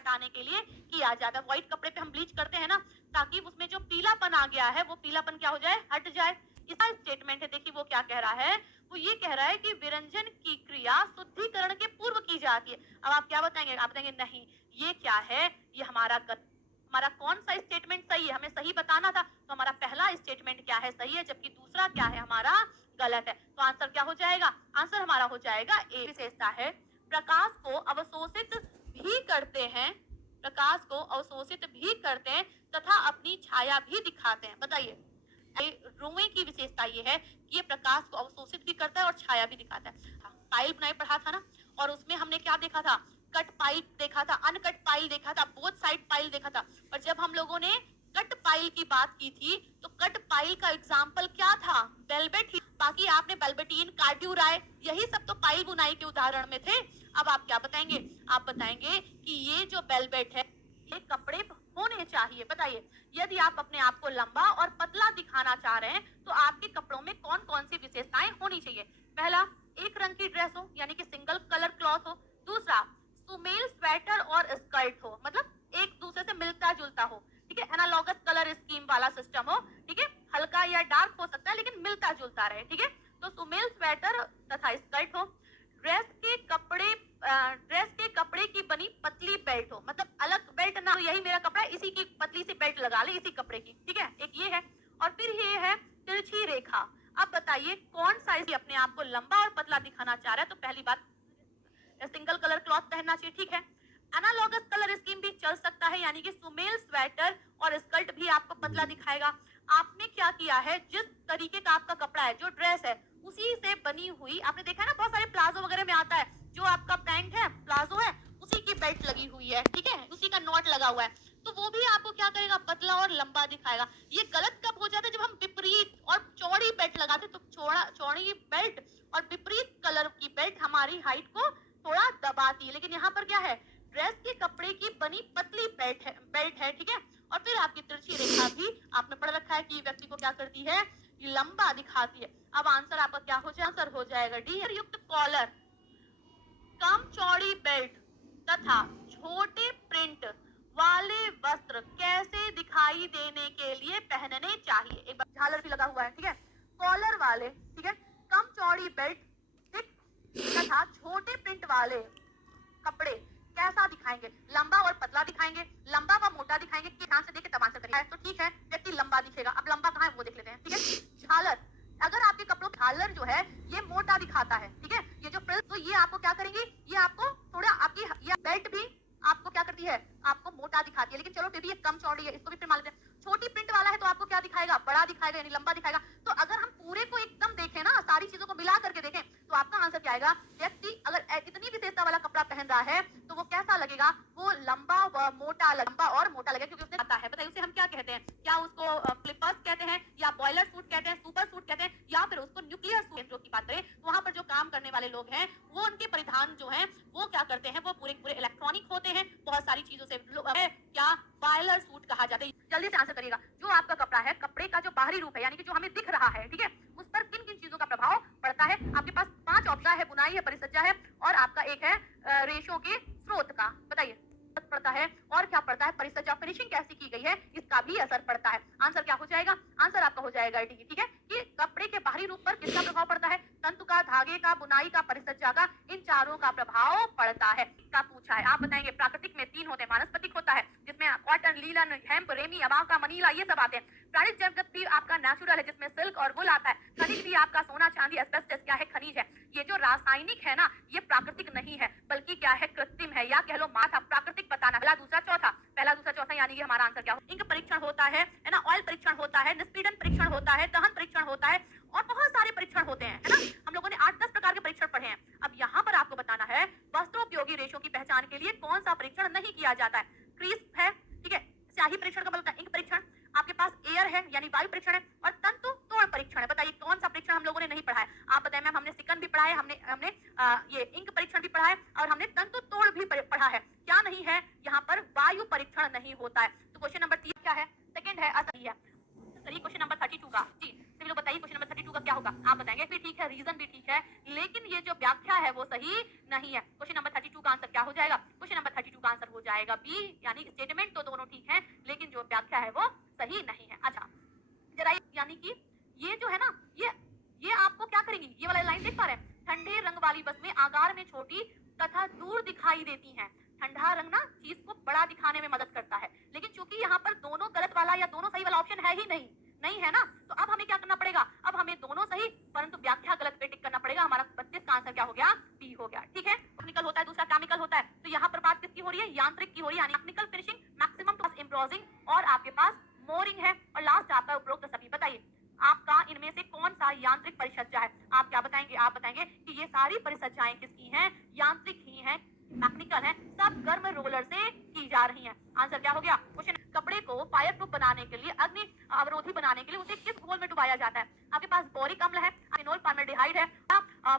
हटाने के लिए किया जाता है। व्हाइट कपड़े पे हम ब्लीच करते हैं ना, ताकि उसमें जो पीलापन आ गया है वो पीलापन क्या हो जाए, हट जाए। इसका स्टेटमेंट है, देखिए वो क्या कह रहा है, वो ये कह रहा है कि विरंजन की क्रिया शुद्धिकरण के पूर्व की जाती है। अब आप क्या बताएंगे, आप बताएंगे नहीं ये क्या है, ये हमारा कौन सा स्टेटमेंट सही है, हमें सही बताना था, तो हमारा पहला स्टेटमेंट क्या है, सही है, जबकि दूसरा क्या है हमारा गलत है। तो आंसर क्या हो जाएगा, आंसर हमारा हो जाएगा ए। विशेषता है प्रकाश को अवशोषित भी करते हैं, प्रकाश को अवशोषित भी करते हैं तथा अपनी छाया भी दिखाते हैं। बताइए, रुई की विशेषता ये है कि ये प्रकाश को अवशोषित भी करता है और छाया भी दिखाता है। पाइल बुनाई पढ़ा था ना, और उसमें हमने क्या देखा था, कट पाइल देखा था, अनकट पाइल देखा था, बोथ साइड पाइल देखा था। और जब हम लोगों ने कट पाइल की बात की थी तो कट पाइल का एग्जाम्पल क्या था, वेलवेट ही। बाकी आपने वेलवेटीन, कार्ड्यूराय, यही सब तो पाइल बुनाई के उदाहरण में थे। अब आप क्या बताएंगे, आप बताएंगे कि ये जो वेलवेट है ये कपड़े होने चाहिए। बताइए, यदि आप अपने आप को लंबा और पतला दिखाना चाह रहे हैं तो आपके कपड़ों में कौन कौन सी विशेषताएं होनी चाहिए। पहला, एक रंग की ड्रेस हो, यानी कि सिंगल कलर क्लॉथ हो। दूसरा, सुमेल स्वेटर और स्कर्ट हो, मतलब एक दूसरे से मिलता जुलता हो, ठीक है, एनालॉगस कलर स्कीम वाला सिस्टम हो, ठीक है, हल्का या डार्क हो सकता है लेकिन मिलता जुलता रहे, ठीक है। तो सुमेल स्वेटर तथा स्कर्ट हो। ड्रेस के कपड़े की बनी पतली बेल्ट हो, मतलब अलग बेल्ट ना, तो यही मेरा कपड़ा है, इसी की पतली सी बेल्ट लगा ले, इसी कपड़े की, ठीक है, एक ये है। और फिर ये है तिरछी रेखा। अब बताइए कौन सा इसी अपने आप को लंबा और पतला दिखाना चाह रहा है, तो पहली बात सिंगल कलर क्लॉथ पहनना चाहिए, ठीक है। एनालॉगस कलर स्कीम भी चल सकता है, यानी कि सुमेल स्वेटर और स्कर्ट भी आपको पतला दिखाएगा। आपने क्या किया है, जिस तरीके का आपका कपड़ा है, जो ड्रेस है, उसी से बनी हुई, आपने देखा है ना बहुत सारे प्लाजो वगैरह में आता है, जो आपका पैंट है, प्लाजो है, उसी की बेल्ट लगी हुई है, ठीक है, उसी का नॉट लगा हुआ है, तो वो भी आपको क्या करेगा, पतला और लंबा दिखाएगा। ये गलत कब हो जाता है, जब हम विपरीत और चौड़ी बेल्ट लगाते, तो चौड़ी बेल्ट और विपरीत कलर की बेल्ट हमारी हाइट को थोड़ा दबाती है। लेकिन यहाँ पर क्या है, ड्रेस के कपड़े की बनी पतली बेल्ट है, ठीक है। और फिर आपकी तिरछी रेखा भी आपने पढ़ रखा है कि व्यक्ति को क्या करती है, लंबा दिखाती है। अब आंसर आपका क्या हो जाए, आंसर हो जाएगा डी, युक्त कॉलर, कम चौड़ी बेल्ट तथा छोटे प्रिंट वाले वस्त्र कैसे दिखाई देने के लिए पहनने चाहिए। एक बार झालर भी लगा हुआ है, ठीक है, कॉलर वाले, ठीक है, कम चौड़ी बेल्ट, ठीक, तथा छोटे प्रिंट वाले कपड़े कैसा दिखाएंगे, लंबा और पतला दिखाएंगे, लंबा व मोटा दिखाएंगे, कि ध्यान से देखे तब आंसर करिए। तो ठीक है, व्यक्ति लंबा दिखेगा। अब लंबा कहाँ है वो देख लेते हैं, ठीक है। झालर, अगर आपके कपड़ों झालर जो है ये मोटा दिखाता है, ठीक है, ये जो फ्रिल्स, तो ये आपको क्या करेंगी, ये आपको थोड़ा आपकी ये बेल्ट भी आपको क्या करती है, आपको मोटा दिखाती है, लेकिन चलो फिर भी ये कम चौड़ी है, इसको भी फिर मान लेते हैं। छोटी प्रिंट वाला है तो आपको क्या दिखाएगा, बड़ा दिखाएगा, यानी लंबा दिखाएगा। तो अगर हम पूरे को एकदम देखें ना, सारी चीजों को मिला करके देखें, तो आपका आंसर क्या आएगा, व्यक्ति अगर इतनी विशेषता वाला कपड़ा पहन रहा है तो वो कैसा लगेगा, वो लंबा व मोटा, लंबा और मोटा लगेगा, क्योंकि उसने आता है। बताइए उसे हम क्या कहते हैं, क्या उसको फ्लिपर्स कहते हैं, या बॉयलर सूट कहते हैं, सुपर सूट कहते हैं, या फिर उसको न्यूक्लियर सूट की बात करें, वहां पर जो काम करने वाले लोग हैं वो उनके परिधान जो हैं वो क्या करते हैं, वो पूरे पूरे इलेक्ट्रॉनिक होते हैं, बहुत सारी चीजों से क्या बॉयलर सूट कहा जाता है। जल्दी से आंसर करिएगा, जो आपका कपड़ा है, कपड़े का जो बाहरी रूप है, यानी कि जो हमें दिख रहा है, ठीक है, उस पर किन किन चीजों का प्रभाव पड़ता है। आपके पास 5 ऑप्शन है, बुनाई है, परिसज्जा है, और आपका एक है रेशों के स्रोत का। बताइए पड़ता है और क्या पड़ता है, परिसज्जा, फिनिशिंग कैसी की गई है, इसका भी असर पड़ता है। आंसर क्या हो जाएगा, आंसर आपका हो जाएगा डी, ठीक है, कि कपड़े के बाहरी रूप पर किसका प्रभाव पड़ता है, तंतु का, धागे का, बुनाई का, परिसज्जा का, इन चारों का प्रभाव पड़ता है। का पूछा है, आप बताएंगे। प्राकृतिक में 3 होते हैं, वानस्पतिक होता है जिसमें cotton, linen, hemp, ramie, abaca, Manila, ये सब आते हैं। प्राणिज जगत भी आपका नेचुरल है, जिसमें सिल्क और वुल आता है। खनिज भी आपका सोना, चांदी, एस्बेस्टस क्या है, खनिज है। ये जो रासायनिक है ना, ये प्राकृतिक नहीं है, बल्कि क्या है, कृत्रिम है, या कह लो माथा। प्राकृतिक बताना, पहला दूसरा चौथा, पहला दूसरा चौथा, यानी कि हमारा आंसर क्या हो, इंक परीक्षण होता है ना, ऑयल परीक्षण होता है, निष्पीडन परीक्षण होता है, दहन परीक्षण होता है, और बहुत सारे परीक्षण होते हैं, है ना। हम लोगों ने 8-10 प्रकार के परीक्षण पढ़े हैं। अब यहाँ पर आपको बताना है वस्त्रोपयोगी रेशों की पहचान के लिए कौन सा परीक्षण नहीं किया जाता है। क्रीस्प है, ठीक है, स्याही परीक्षण का मतलब इंक परीक्षण, आपके पास एयर है यानी वायु परीक्षण है, और तंतु तोड़ परीक्षण है। बताइए कौन सा परीक्षण हम लोगों ने नहीं पढ़ा है। आप बताएं मैम, हमने सिकन भी पढ़ा है, हमने ये इंक परीक्षण भी पढ़ा है, और हमने तंतु तोड़ भी पढ़ा है। क्या नहीं है, यहाँ पर वायु परीक्षण नहीं होता है। तो क्वेश्चन नंबर 3 क्या है, सेकंड है, असली है। चलिए क्वेश्चन नंबर 32 का जी, सभी लोग बताइए क्वेश्चन नंबर 32 का क्या होगा? आप बताएंगे भी ठीक है, रीजन भी ठीक है, लेकिन ये जो व्याख्या है वो सही नहीं है। क्वेश्चन नंबर 32 का आंसर क्या हो जाएगा? क्वेश्चन नंबर 32 का आंसर हो जाएगा बी, यानी स्टेटमेंट तो दोनों ठीक है, लेकिन जो व्याख्या है वो सही नहीं है। अच्छा, जरा यानी कि ये जो है ना, ये आपको क्या करेंगी, ये वाला लाइन देख पा रहे हैं? ठंडे रंग वाली बस में आकार में छोटी तथा दूर दिखाई देती हैं। ठंडा रंग ना चीज को बड़ा दिखाने में मदद करता है, लेकिन चूंकि यहाँ पर दोनों गलत वाला या दोनों सही वाला ऑप्शन है ही नहीं है ना, तो अब हमें क्या करना पड़ेगा? अब हमें दोनों सही परंतु व्याख्या गलत पे टिक करना पड़ेगा। हमारा 32 का आंसर क्या हो गया? बी हो गया। ठीक है, टेक्निकल होता है, दूसरा केमिकल होता है, तो यहाँ पर बात किसकी हो रही है? यांत्रिक की हो रही है, यानी टेक्निकल फिनिशिंग, मैक्सिमम टू एम्ब्रॉसिंग और आपके पास मोरिंग है, और लास्ट आपका उपरोक्त सभी। बताइए आपका इनमें से कौन सा यांत्रिक परिसज्जा है? आप क्या बताएंगे? आप बताएंगे कि ये सारी परिसज्जाएं किसकी हैं? यांत्रिक ही हैं, मैकेनिकल है, सब गर्म रोलर से की जा रही हैं। आंसर क्या हो गया? क्वेश्चन, कपड़े को फायर प्रूफ बनाने के लिए, अग्नि अवरोधी बनाने के लिए उसे किस घोल में डुबाया जाता है? आपके पास बोरिक अम्ल है, फिनोल फॉर्मल्डिहाइड है,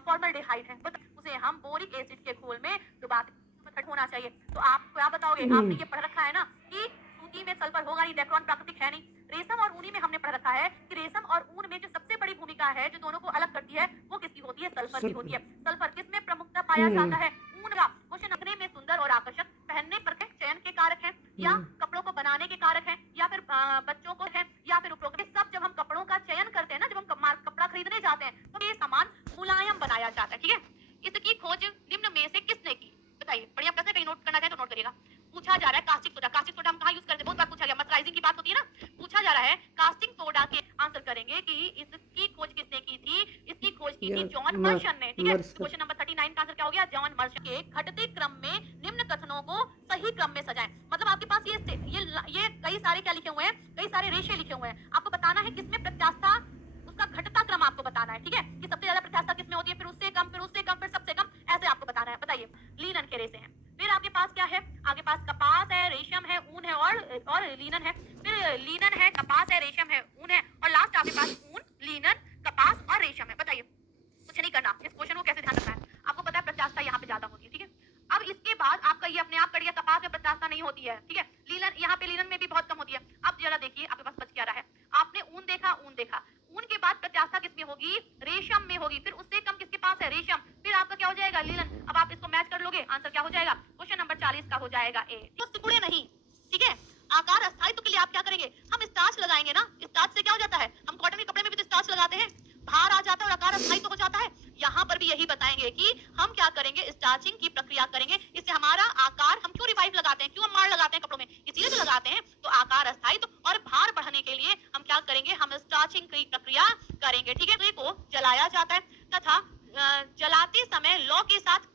फॉर्मल्डिहाइड है, उसे हम बोरिक एसिड के घोल में डुबाते होना चाहिए। तो आप क्या बताओगे? आपने ये पढ़ रखा है ना कि सूती में सल्फर होगा नहीं, डेक्रोन प्राकृतिक है नहीं। रेशम और ऊनी में हमने पढ़ रखा है कि रेशम और ऊन में जो सबसे बड़ी भूमिका है, जो दोनों को अलग करती है, वो किसकी होती है? सल्फर की होती है। सल्फर किसमें प्रमुखता पाया जाता है? ऊन का। क्वेश्चन, दिखने में सुंदर और आकर्षक, पहनने पर के चयन के कारक हैं, या कपड़ों को बनाने के कारक हैं, या फिर बच्चों को है, या फिर उपरोक्त सब। जब हम कपड़ों का चयन करते हैं ना, जब हम कपड़ा खरीदने जाते हैं, तो ये सामान मुलायम बनाया जाता है। ठीक है, इसकी खोज निम्न में से किसने की? बताइए, बढ़िया प्रश्न, कहीं नोट करना चाहे तो नोट करिएगा। पूछा जा रहा है कास्टिक सोडा। कास्टिक सोडा हम कहाँ यूज करते हैं? बहुत बार पूछा गया, मर्सराइजिंग की बात होती है ना। पूछा जा रहा है कास्टिक सोडा के, आंसर करेंगे कि इसकी खोज किसने की थी? इसकी खोज की थी जॉन मर्शन ने। ठीक है, क्वेश्चन नंबर 39 का आंसर क्या हो गया? जॉन मर्शन के घटते क्रम में निम्न कथनों को सही क्रम में सजाएं। मतलब आपके पास ये कई सारे क्या लिखे हुए हैं? कई सारे रेशे लिखे हुए हैं। आपको बताना है किसमें प्रत्याशा, उसका घटता क्रम आपको बताना है। ठीक है, कि सबसे ज्यादा प्रत्याशा किसमें होती है, फिर उससे कम, फिर उससे कम, फिर सबसे कम, ऐसे आपको बताना है। बताइए, लीनन के रेशे हैं। फिर आपके पास क्या है? आपके पास कपास है, रेशम है, ऊन है और लीनन है। फिर लीनन है, कपास है, रेशम है, ऊन है, और लास्ट आपके पास ऊन, लीनन, कपास और रेशम है। बताइए, कुछ नहीं करना, इस क्वेश्चन को कैसे ध्यान रखना है? आपको पता है प्रत्याशा यहाँ पे ज्यादा होती है। ठीक है, अब इसके बाद आपका ये अपने आप कट गया, कपास में प्रत्याशा नहीं होती है। ठीक है, लीलन, यहाँ पे लीलन में भी बहुत कम होती है। अब जरा देखिए आपके पास बच क्या रहा है? आपने ऊन देखा, ऊन के बाद प्रत्याशा किसमें होगी? रेशम में होगी। फिर उससे कम किसके पास है? रेशम। फिर आपका क्या हो जाएगा? लीलन। अब आप इसको मैच कर लोगे, आंसर क्या हो जाएगा? क्वेश्चन नंबर 40 का हो जाएगा ए। तो सिकुड़े नहीं। ठीक है, आकार अस्थायित्व के लिए आप क्या करेंगे? हम स्टार्च लगाएंगे ना। स्टार्च से क्या हो जाता है? हम कॉटन के कपड़े में भी तो स्टार्च लगाते हैं, बाहर आ जाता है और आकार अस्थायित्व हो जाता है। यहाँ पर भी यही बताएंगे कि हम क्या करेंगे? स्टार्चिंग की प्रक्रिया करेंगे। इससे हमारा आकार, हम क्यों रिवाइव लगाते हैं, क्यों हम मार लगाते हैं कपड़ों में? इसीलिए तो लगाते हैं। तो आकार अस्थायित्व और भार बढ़ाने के लिए हम क्या करेंगे? हम स्टार्चिंग की प्रक्रिया करेंगे। ठीक है, तो को जलाया जाता है तथा जलाते समय लौ के साथ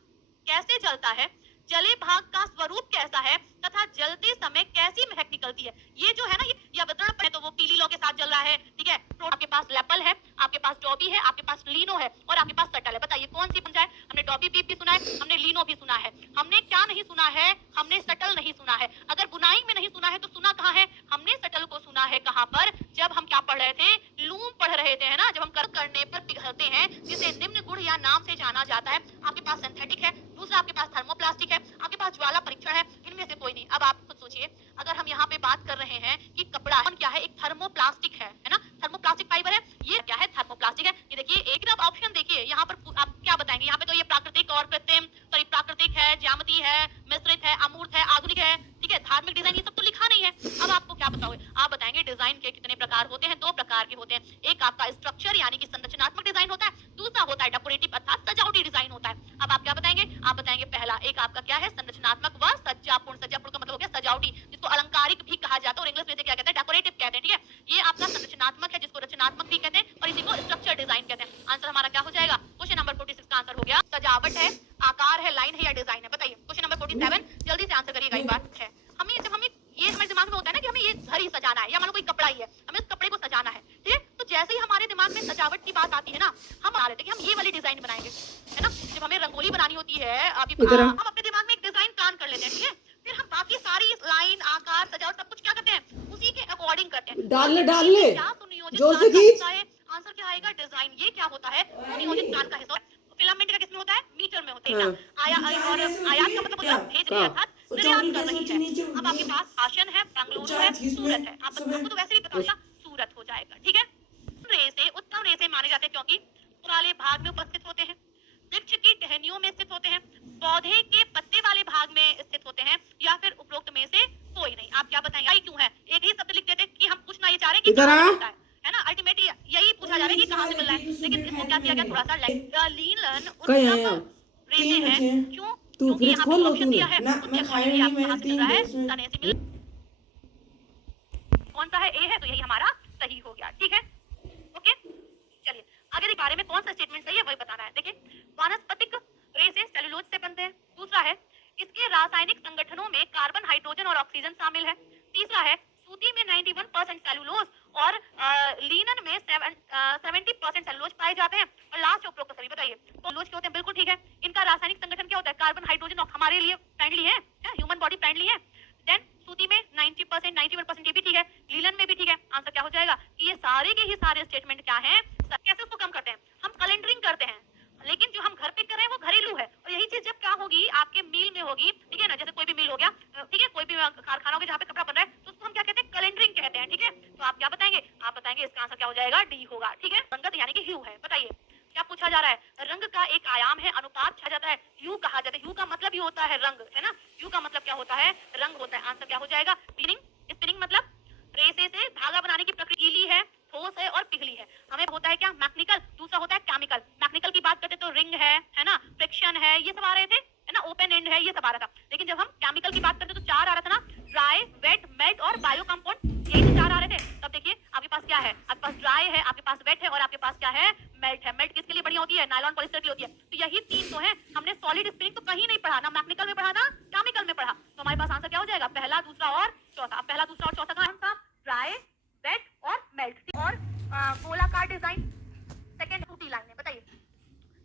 कैसे जलता है, जले भाग का स्वरूप कैसा है, तथा जलते समय कैसी महक निकलती है। ये जो है ना, ये अवतरण पर है, तो वो पीली लौ के साथ जल रहा है। ठीक है, तो आपके पास लेपल है, आपके पास डॉबी है, आपके पास लीनो है, और आपके पास सटल है। बताइए कौन सी बन जाए? हमने डॉबी भी सुना है, हमने लीनो भी सुना है, हमने क्या नहीं सुना है? हमने सटल नहीं सुना है। अगर बुनाई में नहीं सुना है तो सुना कहाँ है? हमने सटल को सुना है कहाँ पर? जब हम क्या पढ़ रहे थे? लूम पढ़ रहे थे, है ना, जब हम करने पर पिघलते हैं, जिसे निम्न गुण या नाम से जाना जाता है। आपके पास सिंथेटिक है, दूसरा आपके पास थर्मोप्लास्टिक है, आपके पास ज्वाला परीक्षण है। इनमें से कोई नहीं। अब आप खुद सोचिए, अगर हम यहाँ पे बात कर रहे हैं कि कपड़ा क्या है? एक थर्मोप्लास्टिक है ना, थर्मोप्लास्टिक फाइबर है। ये क्या है? थर्मोप्लास्टिक है। ये देखिए, एक ना ऑप्शन देखिए, यहाँ पर आप क्या बताएंगे? यहाँ पे तो ये प्राकृतिक और कृत्रिम, सॉरी प्राकृतिक है, ज्यामिति है, मिश्रित है, अमूर्त है, आधुनिक है। ठीक है, धार्मिक डिजाइन, ये सब तो लिखा नहीं है। अब आपको क्या बताओगे? आप बताएंगे डिजाइन के कितने प्रकार होते हैं? 2 प्रकार के होते हैं। एक आपका स्ट्रक्चर यानी कि संरचनात्मक डिजाइन होता है, दूसरा होता है डेकोरेटिव अर्थात सजावटी डिजाइन होता है। अब आप क्या बताएंगे? आप बताएंगे पहला, एक आपका क्या है? संरचनात्मक व सज्जापूर्ण। सज्जापूर्ण का मतलब हो गया सजावटी, जिसको अलंकारिक भी कहा जाता है, और इंग्लिश में क्या कहते हैं? डेकोरेटिव कहते हैं। ठीक है, ये आपका संरचनात्मक है, जिसको रचनात्मक भी कहते हैं, और इसी को स्ट्रक्चर डिजाइन कहते हैं। आंसर हमारा क्या हो जाएगा? क्वेश्चन नंबर 46 का आंसर हो गया सजावट है, आकार है, लाइन है, या डिजाइन है? बताइए क्वेश्चन नंबर 47, जल्दी से आंसर करिएगा। एक बात है, हमें जब हमें ये हमारे दिमाग में होता है ना कि हमें ये घर ही सजाना है, या मान लो कोई कपड़ा ही है, हमें उस कपड़े को सजाना है। ठीक है, तो जैसे ही हमारे दिमाग में सजावट की बात आती है ना, हम आ लेते हैं कि हम ये वाली डिजाइन बनाएंगे, है ना। जब हमें रंगोली बनानी होती है, अभी हम अपने दिमाग में एक डिजाइन प्लान कर लेते हैं। ठीक है, फिर हम बाकी सारी लाइन, आकार, सजावट सब कुछ क्या करते हैं? उसी के अकॉर्डिंग करते हैं। डाल ले क्या सुनियोजित जोर से खींच। आंसर क्या आएगा? डिजाइन। ये क्या होता है? सुनियोजित प्लान का हिस्सा। फिलामेंट का किसमें होता है? मीटर में होता है। और आयात का मतलब होता है भेज रही है, अर्थात निर्यात कर रही है। अब आपके पास आशन है, बेंगलुरु है, सूरत है। आपको तो वैसे भी पता होगा, सूरत हो जाएगा। ठीक है, रे से कि इधर कहाँ से आ। मिलता है ना, अल्टीमेटली यही पूछा जा रहा है कि कहाँ से मिल रहा है। लेकिन इसको क्या किया गया, थोड़ा सा लीलन उन कहीं सब आया रेसे तीन हैं, बचे हैं। क्यों, तू क्योंकि फ्रिज यहाँ खोल पे लो ऑप्शन तूने दिया है ना, उसके मैं खाया अकॉर्डिंगली नहीं, आपको मैंने कहाँ से मिल 3 रहा है, दे इसमें। तने से मिल, कौन सा है, ए है, तो यही हमारा सही हो गया। ठीक है, ओके, चलिए आगे बारे में कौन सा स्टेटमेंट सही है वही बताना है। देखिए, वानस्पतिक रेसे सेलुलोज से बनते हैं। दूसरा है, इसके रासायनिक संगठनों में कार्बन, हाइड्रोजन और ऑक्सीजन शामिल है। तीसरा है, सूती में 91% सेलुलोज और लीनन में 70% सेलुलोज पाए जाते हैं। और लास्ट उपरोक्त सभी बताइए सेलुलोज क्या होते हैं। बिल्कुल ठीक है, इनका रासायनिक संगठन क्या होता है, कार्बन, हाइड्रोजन, हमारे लिए फ्रेंडली है, ह्यूमन बॉडी फ्रेंडली है। देन सूती में 90%, 91% ये भी ठीक है, लीलन में भी ठीक है। आंसर क्या हो जाएगा कि ये सारे के ही सारे स्टेटमेंट क्या हैं, कैसे उसको कम करते हैं, हम कैलेंडरिंग करते हैं, लेकिन जो हम घर पे कर रहे हैं वो घरेलू है। और यही चीज जब क्या होगी आपके मील में होगी, ठीक है ना, जैसे कोई भी मील हो गया, ठीक है, कोई भी कारखाना हो गया जहाँ पे कपड़ा बन रहा है, तो उसको हम क्या कहते हैं, कैलेंडरिंग कहते हैं। ठीक है, तो आप क्या बताएंगे, आप बताएंगे इसका आंसर क्या हो जाएगा, डी होगा। ठीक है, रंगत यानी कि ह्यू है। बताइए क्या पूछा जा रहा है, रंग का एक आयाम है, अनुपात कहा जाता है, ह्यू कहा जाता है। ह्यू का मतलब ही होता है रंग, है ना, ह्यू का मतलब क्या होता है, रंग होता है। आंसर क्या हो जाएगा, स्पिनिंग। स्पिनिंग मतलब रेसे से धागा बनाने की प्रक्रिया, गीली है, ठोस है और पिघली है। हमें होता है क्या, मैकेनिकल, दूसरा होता है केमिकल। मैकेनिकल की बात करते तो रिंग है ना, फ्रिक्शन है, ये सब आ रहे थे, है ना, ओपन एंड है, ये सब आ रहा था। लेकिन जब हम केमिकल की बात करते तो चार आ रहा था ना, ड्राई, वेट, मेल्ट और बायो कंपाउंड, यही तो चार आ रहे थे। तब देखिए आपके पास क्या है, आपके पास ड्राई है, आपके पास वेट है और आपके पास क्या है, मेल्ट है। मेल्ट किसके लिए बढ़िया होती है, नायलॉन पॉलिस्टर के लिए होती है। तो यही तीन तो है, हमने सॉलिड स्प्रिंग तो कहीं नहीं पढ़ा, ना मैकेनिकल में पढ़ा ना केमिकल में पढ़ा। तो हमारे पास आंसर क्या हो जाएगा, पहला, दूसरा और चौथा। पहला, दूसरा और चौथा कौन सा, ड्राई, वेट और मेल्ट। और गोलाकार डिजाइन, सेकंड टूटी लाइनें। बताइए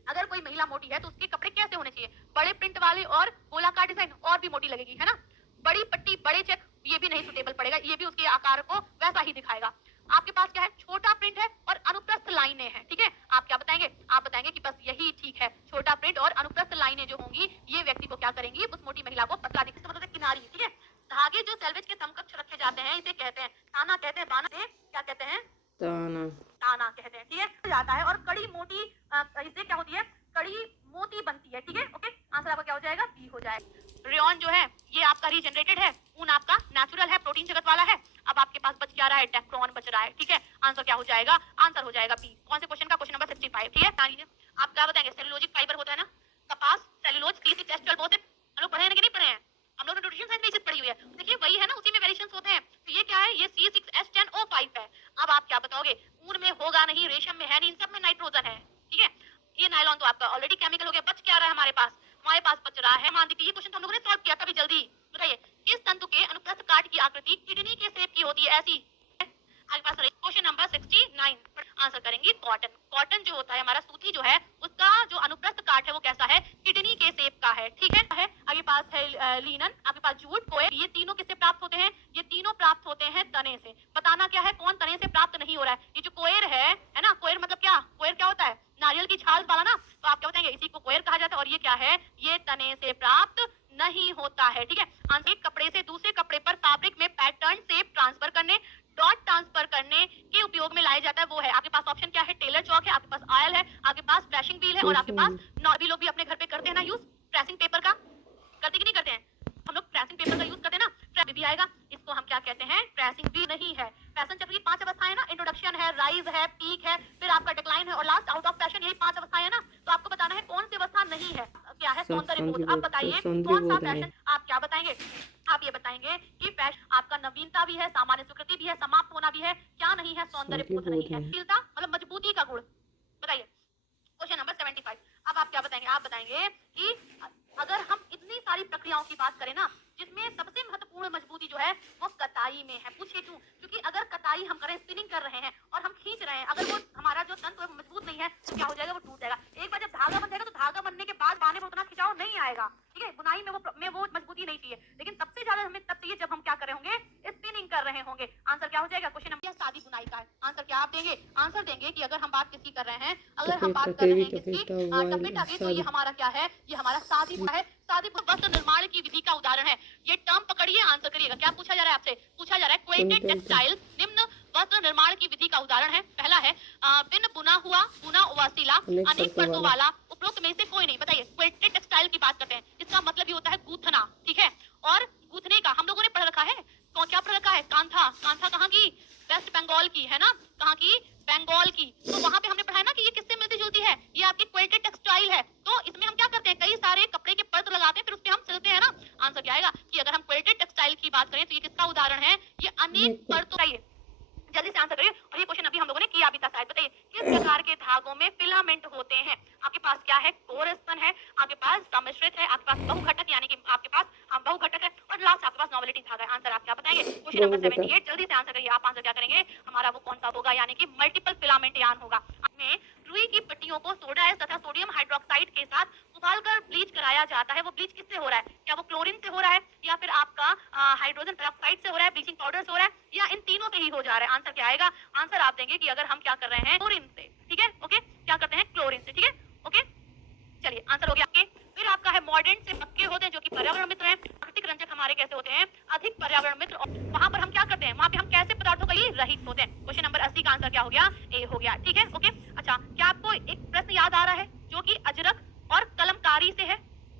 अगर कोई महिला मोटी है तो उसके कपड़े कैसे होने चाहिए, बड़े प्रिंट वाले और गोलाकार डिजाइन, और भी मोटी लगेगी, है ना। बड़ी पट्टी, बड़े चेक, ये भी नहीं सुटेबल पड़ेगा, ये भी उसके आकार को वैसा ही दिखाएगा। आपके पास क्या है, छोटा प्रिंट है और अनुप्रस्थ लाइनें हैं। ठीक है, आप क्या बताएंगे, आप बताएंगे कि बस यही ठीक है, छोटा प्रिंट और अनुप्रस्थ लाइनें जो होंगी ये व्यक्ति को क्या करेंगी, उस मोटी महिला को पतला दिखने, मतलब किनारी। ठीक है, धागे जो सेल्वेज के समकक्ष रखे जाते हैं इसे कहते हैं ताना, कहते हैं बाना से क्या कहते हैं, ताना, ताना कहते हैं। ठीक है, जाता है और कड़ी मोटी इससे क्या होती है, कड़ी मोती बनती है। ठीक है, ओके, आंसर आपका क्या हो जाएगा, बी हो जाएगा। रेयन जो है ये आपका रीजनरेटेड है, ऊन आपका नेचुरल है, प्रोटीन जगत वाला है। अब आपके पास बच क्या रहा है, डेक्रोन बच रहा है। ठीक है, आंसर क्या हो जाएगा, आंसर हो जाएगा बी। कौन से क्वेश्चन का, क्वेश्चन नंबर 65। ठीक है, आप क्या बताएंगे, सेलुलोजिक फाइबर होता है ना, कपास, सेलुलोज, C6H12 बोलते हैं, हम लोग पढ़े हैं कि नहीं पढ़े हैं, हम लोग ने न्यूट्रिशन साइंस में ये चीज पढ़ी हुई है। देखिए वही है ना, उसी में वेरिएशंस होते हैं। तो ये क्या है, ये C6H10O5 है। अब आप क्या बताओगे, ऊन में होगा नहीं, रेशम में है नहीं, इन सब में नाइट्रोजन है। ठीक है, ये नायलॉन तो आपका ऑलरेडी केमिकल हो गया। बच क्या रहा है हमारे पास, हमारे पास बच रहा है, मान दीजिए ये क्वेश्चन तो हम लोगों ने सॉल्व किया था अभी जल्दी। बताइए किस तंतु के अनुप्रस्थ काट की आकृति किडनी के शेप की होती है, ऐसी। आपके पास क्वेश्चन नंबर 69, आंसर करेंगे कॉटन। कॉटन जो होता है हमारा सूती जो है, उसका जो अनुप्रस्थ काट है वो कैसा है, किडनी के शेप का है। ठीक है, आपके पास है लीनन, आपके पास जूट, कोयर, ये तीनों किससे प्राप्त होते हैं, ये तीनों प्राप्त होते हैं तने से। बताना क्या है, कौन तने से प्राप्त नहीं हो रहा है। ये जो कोयर है ना, कोयर मतलब क्या, कोयर क्या होता है, नारियल की छाल वाला ना, तो आप क्या बताएंगे, इसी को कोयर कहा जाता है। और ये क्या है, ये तने से प्राप्त नहीं होता है। ठीक है, एक कपड़े से दूसरे कपड़े पर फैब्रिक में पैटर्न शेप ट्रांसफर करने, डॉट ट्रांसफर करने के उपयोग में लाया जाता है, वो है आपके पास ऑप्शन क्या है, टेलर चौक है, आपके पास आयल है, आपके पास फ्लैशिंग व्हील है और आपके पास नॉर्मल लोग भी अपने घर पे करते हैं ना यूज प्रेसिंग पेपर का, करते कि नहीं करते हैं, हम लोग प्रेसिंग पेपर का यूज करते हैं ना, भी आएगा। इसको हम क्या कहते हैं, प्रेसिंग भी नहीं है। फैशन चक्र की 5 अवस्थाएं ना, इंट्रोडक्शन है, राइज है, पीक है, फिर आपका डिक्लाइन है और लास्ट आउट ऑफ फैशन, यही 5 अवस्थाएं है ना। तो आपको बताना है कौन सी अवस्था नहीं है, क्या है, सौंदर्य बोध। अब बताइए कौन सा फैशन, आप क्या बताएंगे, आप ये बताएंगे कि फैशन आपका नवीनता भी है, सामान्य स्वीकृति भी है, समाप्त होना भी है, क्या नहीं है, सौंदर्य बोध नहीं है, मतलब मजबूती का गुण। बताइए क्वेश्चन नंबर 75। अब आप क्या बताएंगे, आप बताएंगे कि अगर हम इतनी सारी प्रक्रियाओं की बात करें ना, जिसमें सबसे महत्वपूर्ण मजबूती जो है वो कताई में है। पूछिए क्यों, क्योंकि अगर कताई हम करें, स्पिनिंग कर रहे हैं और हम खींच रहे हैं, अगर वो हमारा जो तंतु है वो मजबूत नहीं है तो क्या हो जाएगा, वो टूट जाएगा। एक बार जब धागा बन जाएगा तो धागा बनने के बाद बाने में उतना खिंचाव नहीं आएगा। ठीक है, बुनाई में वो मजबूती नहीं चाहिए, लेकिन सबसे ज्यादा हमें तब चाहिए जब हम क्या कर रहे होंगे, स्पिनिंग कर रहे होंगे। आंसर क्या हो जाएगा, क्वेश्चन नंबर सादी बुनाई का है। आंसर क्या आप देंगे, आंसर देंगे कि अगर हम बात किसकी कर रहे हैं, अगर हम बात कर रहे हैं किसकी, टप्पे टाके, तो ये हमारा क्या है, ये हमारा सादी बुनाई है। सादी वस्त्र निर्माण की विधि का उदाहरण है। ये टर्म पकड़िए, आंसर करिएगा। क्या पूछा जा रहा है आपसे, पूछा जा रहा है क्वेल्टेड टेक्सटाइल निम्न वस्त्र निर्माण की विधि का उदाहरण है। पहला है बिन बुना हुआ, बुना व सिला, अनेक परतों वाला, उपरोक्त में से कोई नहीं। बताइए क्वेल्टेड टेक्सटाइल की बात करते हैं, इसका मतलब ये होता है गूंथना। ठीक है, और गूंथने का हम लोगों ने पढ़ रखा है, क्या पढ़ रखा है, कांथा। कांथा कहाँ की, वेस्ट बंगाल की। की बात करें तो ये किसका उदाहरण है? ये अनेक परतों का, जल्दी से आंसर करिए। और ये क्वेश्चन अभी हम लोगों ने किया भी था शायद, बताइए किस प्रकार के धागों में फिलामेंट होते हैं? आपके पास क्या है? कोर स्तन है, आपके पास सम्मिश्रित है, आपके पास बहुघटक यानी कि आपके पास बहुघटक है, और लास्ट आपके पास नोवेलिटी धागा है। आंसर आप क्या बताएंगे? क्वेश्चन नंबर 78, जल्दी से आंसर करिए। आप आंसर क्या करेंगे? हमारा वो कौन सा होगा? यानी कि मल्टीपल फिलामेंट यान होगा। में रुई की पट्टियों को सोडा एस तथा सोडियम हाइड्रोक्साइड के साथ उबालकर ब्लीच कराया जाता है। वो ब्लीच किससे हो रहा है? क्या वो क्लोरीन से हो रहा है, या फिर आपका हाइड्रोजन पेरोक्साइड से हो रहा है, ब्लीचिंग पाउडर से हो रहा है, या इन तीनों से ही हो जा रहा है? आंसर क्या आएगा? आंसर आप देंगे कि अगर हम क्या कर रहे हैं, क्लोरीन से, ठीक है, ओके, क्या करते हैं? क्लोरीन से, ठीक है, ओके, चलिए आंसर हो गया आपके। फिर आपका है मॉर्डेंट से पक्के होते हैं जो कि पर्यावरण मित्र हैं। प्राकृतिक रंजक हमारे कैसे होते हैं? अधिक पर्यावरण मित्र, और वहां पर हम क्या करते हैं? वहां पे हम कैसे पदार्थों का रहित होते हैं। क्वेश्चन नंबर 80 का आंसर क्या हो गया? ए हो गया, ठीक है, ओके। अच्छा, क्या आपको एक प्रश्न याद आ रहा है जो कि अजरक और कलमकारी से है?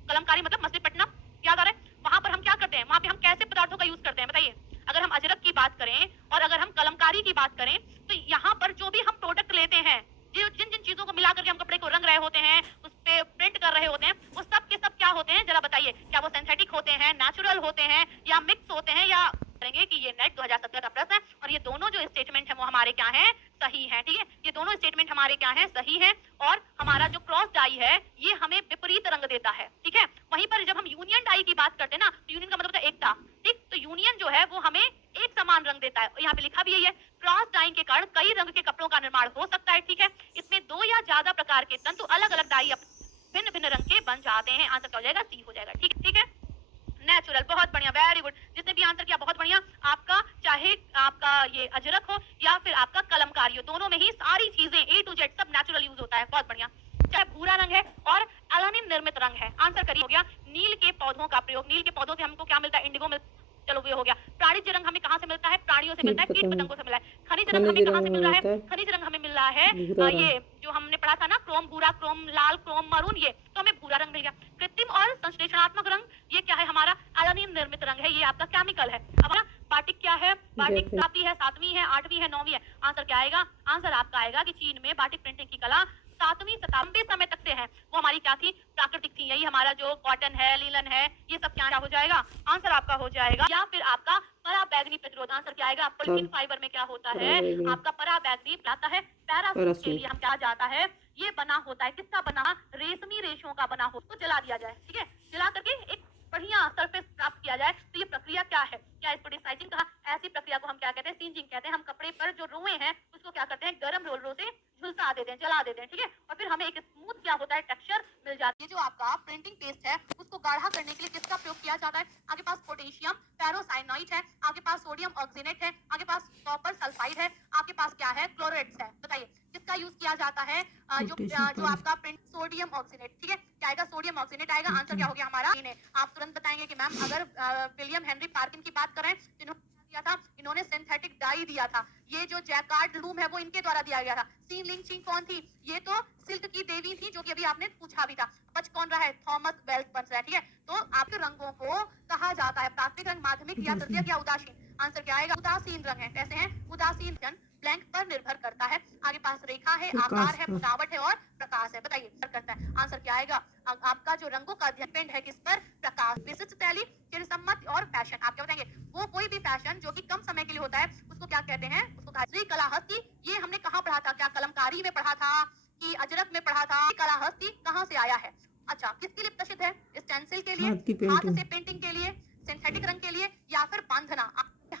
कलमकारी मतलब मछलीपट्टनम, याद आ रहा है? वहां पर हम क्या करते हैं? वहां पे हम कैसे पदार्थों का यूज करते हैं, बताइए। अगर हम अजरक की बात करें और अगर हम कलमकारी की बात करें, तो यहाँ पर जो भी हम प्रोडक्ट लेते हैं, जिन जिन चीजों को मिला करके हम कपड़े को रंग रहे होते हैं, उस पे प्रिंट कर रहे होते हैं, वो सब के सब क्या होते हैं? जरा बताइए, क्या वो सिंथेटिक होते हैं, नेचुरल होते हैं, या मिक्स होते हैं, या करेंगे कि ये नेट 2017 का प्रश्न है, और ये दोनों जो स्टेटमेंट है वो हमारे क्या है? सही है, ठीक है, ये दोनों स्टेटमेंट हमारे क्या है? सही है। और हमारा जो क्रॉस डाई है ये हमें विपरीत रंग देता है, ठीक है। वहीं पर जब हम यूनियन डाई की बात करते हैं ना, तो यूनियन का मतलब होता है एकता, ठीक, तो यूनियन जो है वो हमें एक समान रंग देता है। यहाँ पे लिखा भी यही है, क्रॉस डाइंग के कारण कई रंग के कपड़ों का निर्माण हो सकता है, ठीक है। इसमें दो या ज्यादा प्रकार के तंतु अलग अलग डाई भिन्न भिन्न रंग के बन जाते हैं। आंसर क्या हो जाएगा? सी हो जाएगा, ठीक है, ठीक है। नेचुरल, बहुत बढ़िया, वेरी गुड, जिसने भी आंसर किया बहुत बढ़िया। आपका चाहे आपका ये अजरक हो या फिर आपका कलमकारी हो, दोनों में ही सारी चीजें ए टू जेड सब नेचुरल यूज होता है, बहुत बढ़िया। चाहे भूरा रंग है और एलानिन निर्मित रंग है। आंसर करिए, हो गया नील के पौधों का प्रयोग। नील के पौधों से हमको क्या मिलता है? इंडिगो मिलता है, चलो ये हो गया। प्राणिज रंग हमें कहाँ से मिलता है? प्राणियों से मिलता है, कीट पतंगों से मिला है। खनिज रंग हमें कहाँ से मिल रहा है? खनिज रंग हमें मिल रहा है ये जो हमने पढ़ा था ना, क्रोम भूरा, क्रोम लाल, क्रोम मरून, ये तो हमें भूरा रंग मिल गया। कृत्रिम और संश्लेषणात्मक रंग, ये क्या है? हमारा एलानिन निर्मित रंग है, ये आपका केमिकल है। अब बाटिक क्या है? बाटिक प्राप्ति है, 7वीं है, 8वीं है, 9वीं है। आंसर क्या आएगा? आंसर आपका आएगा कि चीन में बाटिक प्रिंटिंग की कला 7वीं शताब्दी समय तक से है। वो हमारी क्या थी? प्राकृतिक थी। यही हमारा जो कॉटन है, लीलन है, ये सब क्या हो जाएगा? आंसर आपका हो जाएगा। या फिर आपका पराबैंगनी प्रतिरोध, आंसर क्या आएगा? पॉलीथीन फाइबर में क्या होता है? आपका पराबैंगनी आता है। पैरासूट के लिए हम क्या जाता है? ये बना होता है, किसका बना? रेशमी रेशों का बना हो, तो जला दिया जाए, ठीक है, जला करके एक बढ़िया सरफेस प्राप्त किया जाए। तो ये प्रक्रिया क्या है? क्या इसको डिसाइजिंग कहा? ऐसी प्रक्रिया को हम क्या कहते हैं? सींजिंग कहते हैं। हम कपड़े पर जो रोए हैं उसको क्या करते हैं? गर्म रोलरों से झुलसा देते हैं, जला देते हैं, ठीक है, और फिर हमें एक स्मूथ क्या होता है? टेक्सचर मिल जाती है। जो आपका प्रिंटिंग पेस्ट है उसको गाढ़ा करने के लिए किसका प्रयोग किया जाता है? आपके पास पोटेशियम पेरोसाइनाइड है, आपके पास सोडियम ऑक्सीनेट है, आपके पास कॉपर सल्फाइड है, आपके पास क्या है? क्लोरेट्स है। बताइए किसका यूज किया जाता है? जो आपका प्रिंट सोडियम ऑक्सीनेट, ठीक है, क्या आएगा? सोडियम ऑक्सीनेट आएगा। आंसर क्या हो गया हमारा? आप तुरंत बताएंगे कि मैम अगर विलियम हेनरी पार्किन की बात करें, दिया था, इन्होंने सिंथेटिक डाई दिया था। ये जो जैकार्ड लूम है वो इनके द्वारा दिया गया था। सीन लिंग चिंग कौन थी? ये तो सिल्क की देवी थी, जो कि अभी आपने पूछा भी था। बच कौन रहा है? थॉमस वेल्स बच रहा है, ठीक है। तो आपके रंगों को कहा जाता है प्राकृतिक रंग, माध्यमिक या तृतीयक या उदासीन। आंसर क्या आएगा? उदासीन रंग है। कैसे हैं? उदासीन रंग ब्लैंक पर निर्भर करता है। आगे पास रेखा है, आकार है, बनावट है और प्रकाश है। बताइए करता है। आंसर क्या आएगा? आपका जो रंगों का डिपेंड है किस पर? प्रकाश। विशिष्ट शैली, चिरसम्मत और फैशन। आप क्या बताएंगे? वो कोई भी फैशन जो कि कम समय के लिए होता है उसको क्या कहते हैं? उसको श्रीकलाहस्ती। ये हमने कहाँ पढ़ा था? क्या कलमकारी में पढ़ा था कि अजरक में पढ़ा था? कलाहस्ती कहाँ से आया है? अच्छा, किसके लिए प्रसिद्ध है? स्टेंसिल के लिए, हाथ से पेंटिंग के लिए, सिंथेटिक रंग के लिए, या फिर बांधना?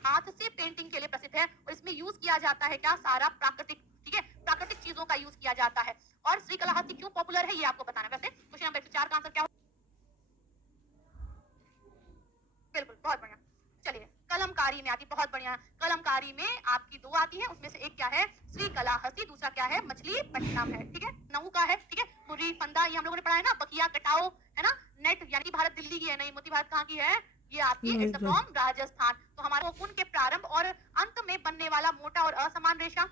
हाथ से पेंटिंग के लिए प्रसिद्ध है, और इसमें यूज किया जाता है क्या? सारा प्राकृतिक, ठीक है, प्राकृतिक चीजों का यूज किया जाता है। और श्रीकलाहस्ती क्यों पॉपुलर है ये आपको बताना। वैसे क्वेश्चन नंबर 4 का आंसर क्या हो? बिल्कुल, बहुत बढ़िया। चलिए कलमकारी में आती, बहुत बढ़िया। कलमकारी में आपकी दो आती है, उसमें से एक क्या है? श्रीकलाहस्ती, दूसरा क्या है? मछलीपट्टनम है, ठीक है, नहू का है, ठीक है। मुर्री फंदा ये हम लोगों ने पढ़ा है ना। बकिया कटाओ है ना। नेट यानी भारत दिल्ली की है, नहीं मोती भारत कहाँ की है? ये आपकी फ्रॉम राजस्थान। तो हमारे कोकून के प्रारंभ और अंत में बनने वाला मोटा और असमान रेशा।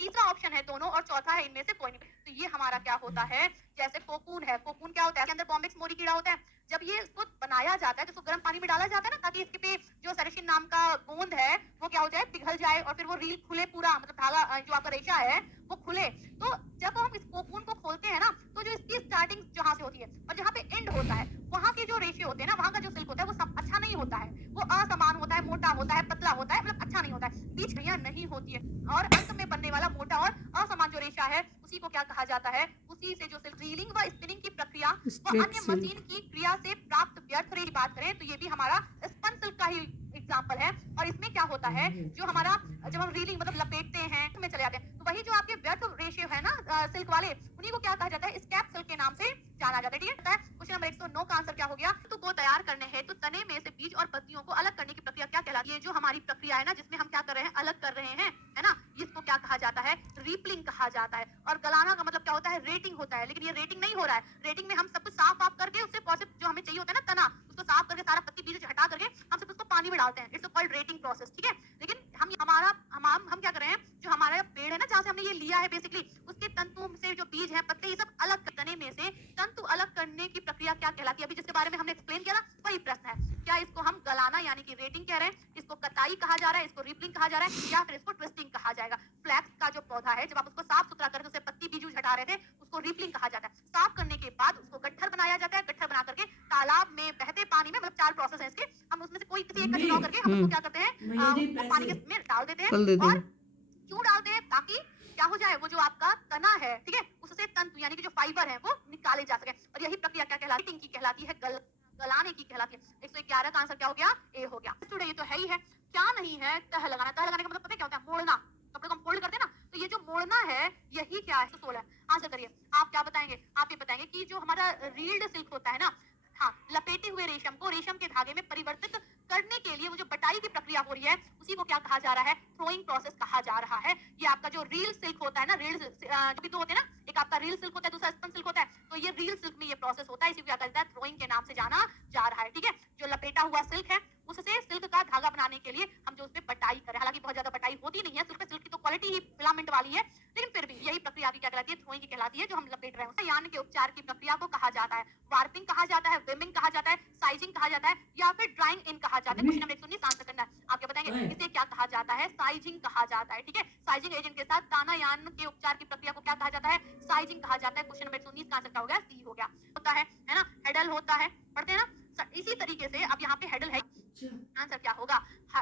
तीसरा ऑप्शन है दोनों, और चौथा है इनमें से कोई नहीं। तो ये हमारा क्या होता है? जैसे कोकून है, कोकून क्या होता है? इसके अंदर बॉम्बिक्स मोरी कीड़ा होता है। जब ये इसको बनाया जाता है तो इसको गर्म पानी में डाला जाता है ना, ताकि इसके पे जो सेरेसिन नाम का गोंद है वो क्या हो जाए? पिघल जाए, और फिर वो रील खुले पूरा, मतलब धागा जो आपका रेशा है वो खुले। तो जब हम इस कोकून को खोलते हैं ना, तो जो इसकी स्टार्टिंग जहाँ से होती है और जहाँ पे एंड होता है, वहाँ के जो रेशे होते हैं ना, वहाँ का जो सिल्क होता है वो सब अच्छा नहीं होता है, वो असमान होता है, मोटा होता है, पतला होता है, मतलब अच्छा नहीं होता है। बीच क्रिया नहीं होती है और अंत में बनने वाला मोटा और असमान जो रेशा है उसी को क्या कहा जाता है? उसी से जो सिल्क रीलिंग व स्पिनिंग की प्रक्रिया व अन्य मशीन की क्रिया से प्राप्त व्यर्थ रेशे की बात करें तो ये भी हमारा स्पन सिल्क का ही एग्जाम्पल है। और इसमें क्या होता है, जो हमारा जब हम रीलिंग मतलब लपेटते हैं में चले जाते हैं तो वही जो आपके व्यर्थ रेशे है ना सिल्क वाले, उन्हीं को क्या कहा जाता है? स्कैप सिल्क के नाम से जाना जाता है। ठीक है, क्वेश्चन नंबर 109 का आंसर क्या हो गया? तो को तैयार करने हैं तो तने में से बीज और पत्तियों को अलग करने की प्रक्रिया क्या कहलाती है? ये जो हमारी प्रक्रिया है ना, जिसमें हम क्या कर रहे हैं, अलग कर रहे हैं, है ना, इसको क्या कहा जाता है? रीपलिंग कहा जाता है। और गलाना का मतलब क्या होता है? रेटिंग होता है। लेकिन ये रेटिंग नहीं हो रहा है। रेटिंग में हम सब कुछ साफ साफ करके उससे पॉसिब जो हमें चाहिए होता है ना तना, उसको साफ करके सारा पत्ती बीज हटा करके हम सब उसको पानी में डालते हैं। It's called rating process. ठीक है, लेकिन हम क्या कर रहे हैं, जो हमारा पेड़ है ना, जहाँ से हमने ये लिया है बेसिकली, उसके तंतु से जो बीज है, पत्ते, ये सब अलग तने में से तंतु अलग करने की प्रक्रिया क्या कहलाती है? अभी जिसके बारे में हमने एक्सप्लेन किया ना, वही प्रश्न है। क्या इसको हम गलाना यानी कि रेटिंग कह रहे हैं, इसको कताई कहा जा रहा है, इसको रिपलिंग कहा जा रहा है, या फिर इसको ट्विस्टिंग कहा जाएगा? फ्लैक्स का जो पौधा है, जब आप उसको साफ सुथरा करके उसे पत्ती बीज हटा रहे थे, उसको रिपलिंग कहा जाता है। साफ करने के बाद उसको गट्ठर बनाया जाता है। गट्ठर बना करके तालाब में बहते पानी में, मतलब 4 प्रोसेस है इसके, हम उसमें से कोई किसी एक का चुनाव करके हम उसको क्या करते हैं, उसको पानी के में डाल देते हैं। और क्यों डालते हैं? ताकि क्या हो जाए, वो जो आपका तना है, ठीक है, उससे तंतु यानी कि जो फाइबर है वो निकाले जा सके। और यही प्रक्रिया क्या कहलाती है? की कहलाती है, गलाने की कहलाती है। 111 का आंसर क्या हो गया? ए हो गया। स्टूडेंट ये तो है ही है, क्या नहीं है? तह लगाना। तह लगाने का मतलब पता है क्या होता है? मोड़ना। कपड़े को हम फोल्ड करते हैं ना, तो ये जो मोड़ना है यही क्या है? 116। आंसर करिए। आप क्या बताएंगे? आप ये बताएंगे कि जो हमारा रील्ड सिल्क होता है ना, हाँ, लपेटे हुए रेशम को रेशम के धागे में परिवर्तित करने के लिए वो जो बटाई की प्रक्रिया हो रही है, उसी को क्या कहा जा रहा है? थ्रोइंग प्रोसेस कहा जा रहा है। ये आपका जो रील सिल्क होता है ना, रील जो भी दो होते हैं ना, एक आपका रील सिल्क होता है, दूसरा स्पन सिल्क होता है, तो ये रील सिल्क में ये प्रोसेस होता है, इसी को क्या कहता है? थ्रोइंग के नाम से जाना जा रहा है। ठीक है, जो लपेटा हुआ सिल्क है उससे सिल्क का धागा बनाने के लिए हम जो उसपे बटाई करें, हालांकि बहुत ज्यादा बटाई होती नहीं है सिल्क की तो क्वालिटी ही फिलामेंट वाली है, लेकिन फिर भी यही प्रक्रिया भी क्या कहलाती है? थ्रोइंग की कहलाती है, जो हम लपेट रहे हैं। यान के उपचार की प्रक्रिया को कहा जाता है वार्पिंग कहा जाता है, विमिंग कहा जाता है, साइजिंग कहा जाता है, या फिर ड्राइंग इन कहा जाता है। क्वेश्चन नंबर 119 आंसर करना है। आप क्या बताएंगे? इसे क्या कहा जाता है? साइजिंग कहा जाता है। ठीक है, साइजिंग एजेंट के साथ दाना यान के उपचार की प्रक्रिया को क्या कहा जाता है? साइजिंग कहा जाता है। क्वेश्चन नंबर 119 का आंसर क्या हो गया? सी हो गया। होता है ना, हेडल होता है, पढ़ते हैं ना। इसी तरीके से अब यहाँ पे हेडल है, आंसर क्या होगा?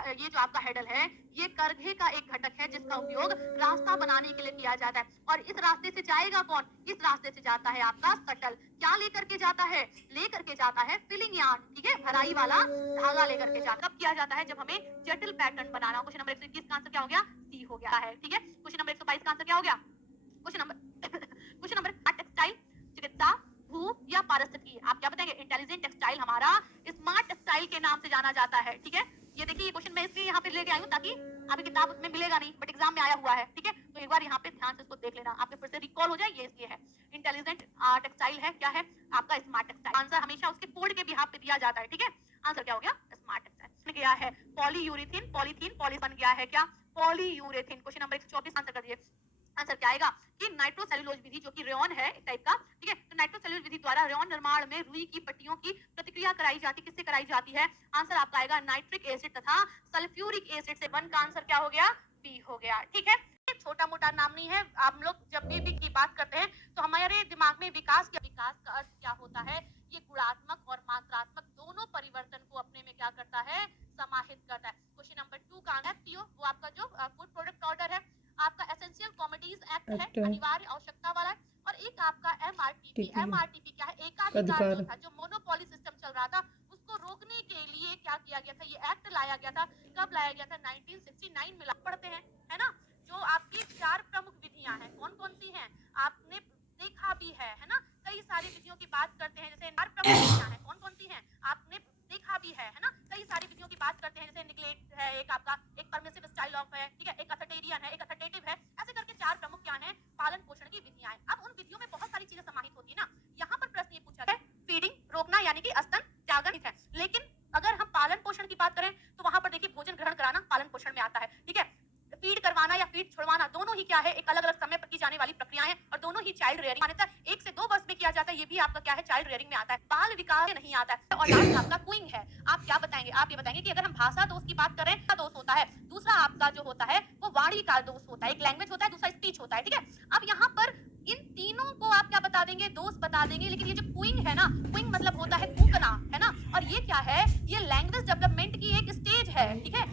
ये जो आपका हेडल है, ये करघे का एक घटक है जिसका उपयोग रास्ता बनाने के लिए किया जाता है। और इस रास्ते से जाएगा कौन? इस रास्ते से जाता है आपका सटल। क्या लेकर के जाता है? लेकर के जाता है फिलिंग यार्न। ठीक है, भराई वाला धागा लेकर के जाता है। कब किया जाता है? जब हमें जटिल पैटर्न बनाना हो। क्वेश्चन नंबर 121 का आंसर क्या हो गया? सी हो गया है। ठीक है, क्वेश्चन नंबर 122 का आंसर क्या हो गया? क्वेश्चन नंबर टेक्सटाइल, चिकित्सा, भू या पारिस्थितिकी। आप क्या बताएंगे? इंटेलिजेंट टेक्सटाइल हमारा स्मार्ट टेक्सटाइल के नाम से जाना जाता है। ठीक है, ये देखिए, ये क्वेश्चन मैं इसलिए यहाँ पे लेके आई हूँ ताकि आपकी किताब में मिलेगा नहीं, बट एग्जाम में आया हुआ है। ठीक है, तो एक बार यहाँ पे ध्यान से इसको देख लेना, आपके फिर से रिकॉल हो जाए, ये इसलिए है। इंटेलिजेंट टेक्सटाइल है, क्या है आपका? Smart textile. आंसर हमेशा उसके कोड के बिहाफ पे दिया जाता है। ठीक है, आंसर क्या हो गया? Smart textile. गया है पॉलीयूरेथीन, पॉलीथीन, पॉली बन गया है क्या? पॉलीयूरेथीन। क्वेश्चन नंबर 124 आंसर कर दिए। आंसर क्या आएगा? कि नाइट्रोसेल्यूलोज विधि, जो कि रेयन है एक टाइप का, ठीक है, तो नाइट्रोसेल्यूलोज विधि द्वारा रेयन निर्माण में रुई की पट्टियों की प्रतिक्रिया कराई जाती है। किससे कराई जाती है? आंसर आपका आएगा नाइट्रिक एसिड तथा सल्फ्यूरिक एसिड से। 1 का आंसर क्या हो गया? बी हो गया। ठीक है, छोटा मोटा नाम नहीं है। आप लोग जब भी की बात करते हैं तो हमारे दिमाग में विकास का अर्थ क्या होता है? ये गुणात्मक और मात्रात्मक दोनों परिवर्तन को अपने में क्या करता है? समाहित करता है। क्वेश्चन नंबर 2 का आंसर पीओ, वो आपका जो फूड प्रोडक्ट ऑर्डर है, आपका एसेंशियल कमोडिटीज एक्ट है, अनिवार्य आवश्यकता वाला। और एक आपका एमआरटीपी। एमआरटीपी क्या है? एकाधिकार जो था, जो मोनोपोली सिस्टम चल रहा था, उसको रोकने के लिए क्या किया गया था? ये एक्ट लाया गया था। कब लाया गया था? 1969 में। पढ़ते हैं, है ना, जो आपकी 4 प्रमुख विधियां हैं, कौन कौन सी हैं? आपने देखा भी है ना, कई सारी विधियों की बात करते हैं, जैसे 4 प्रमुख विधियां हैं, कौन कौन सी हैं? आपने देखा भी है ना, कई सारी विधियों की बात करते हैं, जैसे निग्लेक्ट है एक आपका, एक परमिसिव स्टाइल ऑफ है, ठीक है, एक अथॉरिटेरियन है, एक अथॉरिटेटिव है, ऐसे करके 4 प्रमुख क्या हैं? पालन पोषण की विधियां हैं। अब उन विधियों में बहुत सारी चीजें समाहित होती है ना। यहाँ पर प्रश्न ये पूछा गया, फीडिंग रोकना यानी कि स्तन त्यागन है, लेकिन अगर हम पालन पोषण की बात करें तो वहां पर देखिए भोजन ग्रहण कराना पालन पोषण में आता है। ठीक है, फीड करवाना या फीड छुड़वाना दोनों ही क्या है? एक अलग अलग समय पर की जाने वाली प्रक्रियाएं, और दोनों ही चाइल्ड रेयरिंग। मान्यता 1 से 2 वर्ष में किया जाता है, ये भी आपका क्या है? चाइल्ड रेयरिंग में आता है। बाल विकास नहीं आता है। और लास्ट आपका क्विंग है। आप क्या बताएंगे? आप ये बताएंगे कि अगर हम भाषा दोष की बात करें, दोष होता है, दूसरा आपका जो होता है वो वाणी का दोष होता है। एक लैंग्वेज होता है, दूसरा स्पीच होता है। ठीक है, अब यहाँ पर इन तीनों को आप क्या बता देंगे? दोष बता देंगे। लेकिन ये जो क्विंग है ना, क्विंग मतलब होता है थूकना, है ना, और ये क्या है? ये लैंग्वेज डेवलपमेंट की एक स्टेज है। ठीक है,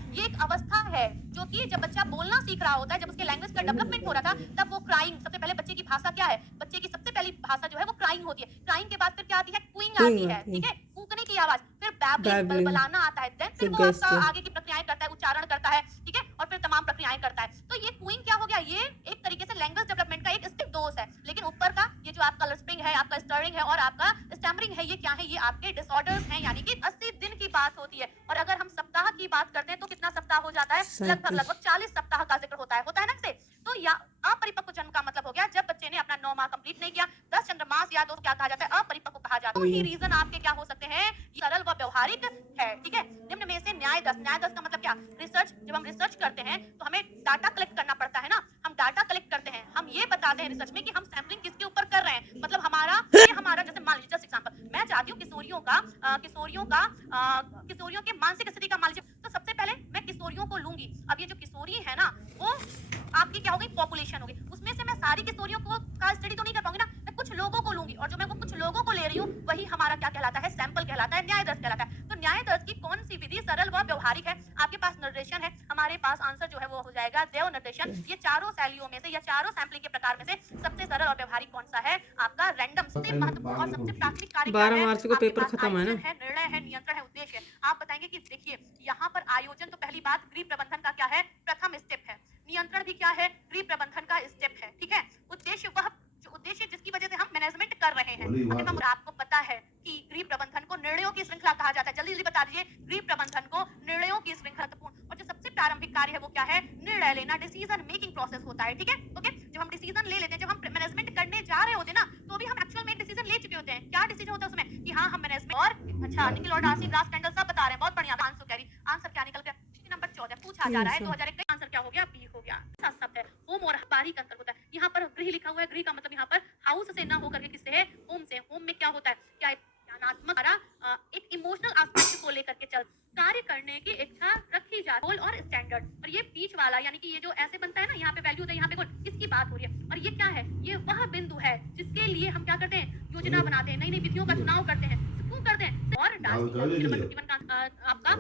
जब बच्चा बोलना सीख रहा होता है, जब उसके लैंग्वेज का डेवलपमेंट हो रहा था, तब वो क्राइंग, सबसे पहले बच्चे की भाषा क्या है, बच्चे की सबसे पहली भाषा जो है वो क्राइंग होती है। क्राइंग के बाद फिर क्या आती है, क्विंग क्विंग आती है, आती ठीक है, है, कूकने की आवाज, फिर बैबलिंग, बैबलिंग, बलबलाना आता है, देन फिर फिर वो आपका गेस्चर। आगे की प्रक्रियाएं करता है, उच्चारण करता है, ठीक है, और फिर तमाम प्रक्रियाएं करता है। तो ये क्विंग क्या हो गया, ये एक तरीके से लैंग्वेज डेवलपमेंट का एक स्टेप दोष है। लेकिन ऊपर का ये जो आपका लिस्पिंग है, आपका स्टरिंग है और आपका स्टैमरिंग है, ये क्या है, ये आपके डिसऑर्डर्स हैं, यानी कि 80 दिन की बात होती है। और अगर हम सप्ताह की बात करते हैं तो कितना सप्ताह हो जाता है, लगभग 37। लगभग 40 सप्ताह का जिक्र होता है ना से। तो या अपरिपक्व जन्म का मतलब हो गया जब बच्चे ने अपना 9 माह कंप्लीट नहीं किया, 10 चंद्रमास या 2 क्या कहा जाता है, अपरिपक्व कहा जाता है। तो ही रीजन आपके क्या हो सकते हैं, सरल व व्यवहारिक है, ठीक है। निम्न में से न्याय 10, न्याय 10 का मतलब क्या, रिसर्च, जब हम रिसर्च करते हैं तो हमें डाटा कलेक्ट करना पड़ता है ना, हम डाटा कलेक्ट करते हैं, हम ये बताते हैं रिसर्च में कि हम सैम्पलिंग किसके ऊपर कर रहे हैं, मतलब हमारा ये हमारा, जैसे मान लीजिए जस्ट एग्जांपल, मैं चाहती हूँ किशोरियों के मानसिक स्थिति का मान लीजिए, तो सबसे पहले मैं किशोरियों को लूंगी। अब ये जो किशोरी है ना, वो आपकी क्या हो गई, पॉपुलेशन हो गई, उसमें से मैं सारी किशोरियों को का स्टडी तो नहीं कर पाऊंगी ना, मैं कुछ लोगों को लूंगी, और जो मैं वो कुछ लोगों को ले रही हूँ वही हमारा क्या कहलाता है, सैंपल कहलाता है, न्याय दर्श कहलाता है। तो न्याय दर्श की कौन सी विधि सरल व व्यवहारिक है, आपके पास निर्देशन है, हमारे पास आंसर जो है वो हो जाएगा देव निर्देशन। ये चारों शैलियों में से या चारों सैंपलिंग के प्रकार में से सबसे सरल और व्यवहारिक कौन सा है, आपका रैंडम। सबसे महत्वपूर्ण और सबसे प्राथमिक कार्य क्या 12 है, मार्च को आपके पेपर पास खत्म है ना। आयोजन है, निर्णय है, नियंत्रण है, उद्देश्य है। आप बताएंगे कि देखिए यहाँ पर आयोजन तो पहली बात गृह प्रबंधन का क्या है, प्रथम स्टेप है, नियंत्रण भी क्या है, गृह प्रबंधन का स्टेप है, ठीक है। उद्देश्य वह जो उद्देश्य जिसकी वजह से हम मैनेजमेंट कर रहे हैं। अगर हम, आपको पता है कि गृह प्रबंधन को निर्णयों की श्रृंखला कहा जाता है, जल्दी जल्दी बता दीजिए, गृह प्रबंधन को निर्णयों की श्रृंखला, और जो सबसे प्रारंभिक कार्य है वो क्या है, निर्णय लेना, डिसीजन मेकिंग प्रोसेस होता है, ठीक है, ओके। जब हम डिसीजन ले लेते हैं, जब हम मैनेजमेंट करने जा रहे होते हैं ना, तो भी हम एक्चुअल में डिसीजन ले चुके होते हैं। क्या डिसीजन होता है उसमें, कि हाँ हम मैनेजमेंट, और अच्छा निखिल और डार्सी ब्रास कैंडल सब बता रहे हैं, बहुत बढ़िया आंसर क्या निकल गया, नंबर 14 पूछा जा रहा है 2021, आंसर क्या हो गया, बी हो गया। शब्द है होम और बारीक अंतर होता है, यहाँ पर गृह लिखा हुआ है, गृह का मतलब यहाँ पर हाउस से ना होकर के किससे है, होम से। होम में क्या होता है, क्या ज्ञानात्मक एक इमोशनल एस्पेक्ट को लेकर के चल कार्य करने की इच्छा रखी जा, गोल और स्टैंडर्ड। और ये बीच वाला यानी कि ये जो ऐसे बनता है ना, यहाँ पे वैल्यू होता है, यहाँ पे गोल, इसकी बात हो रही है। और ये क्या है, ये वह बिंदु है जिसके लिए हम क्या करते हैं, योजना बनाते हैं, नई नई विधियों का चुनाव करते हैं, क्यों करते हैं। और नंबर 51 का आपका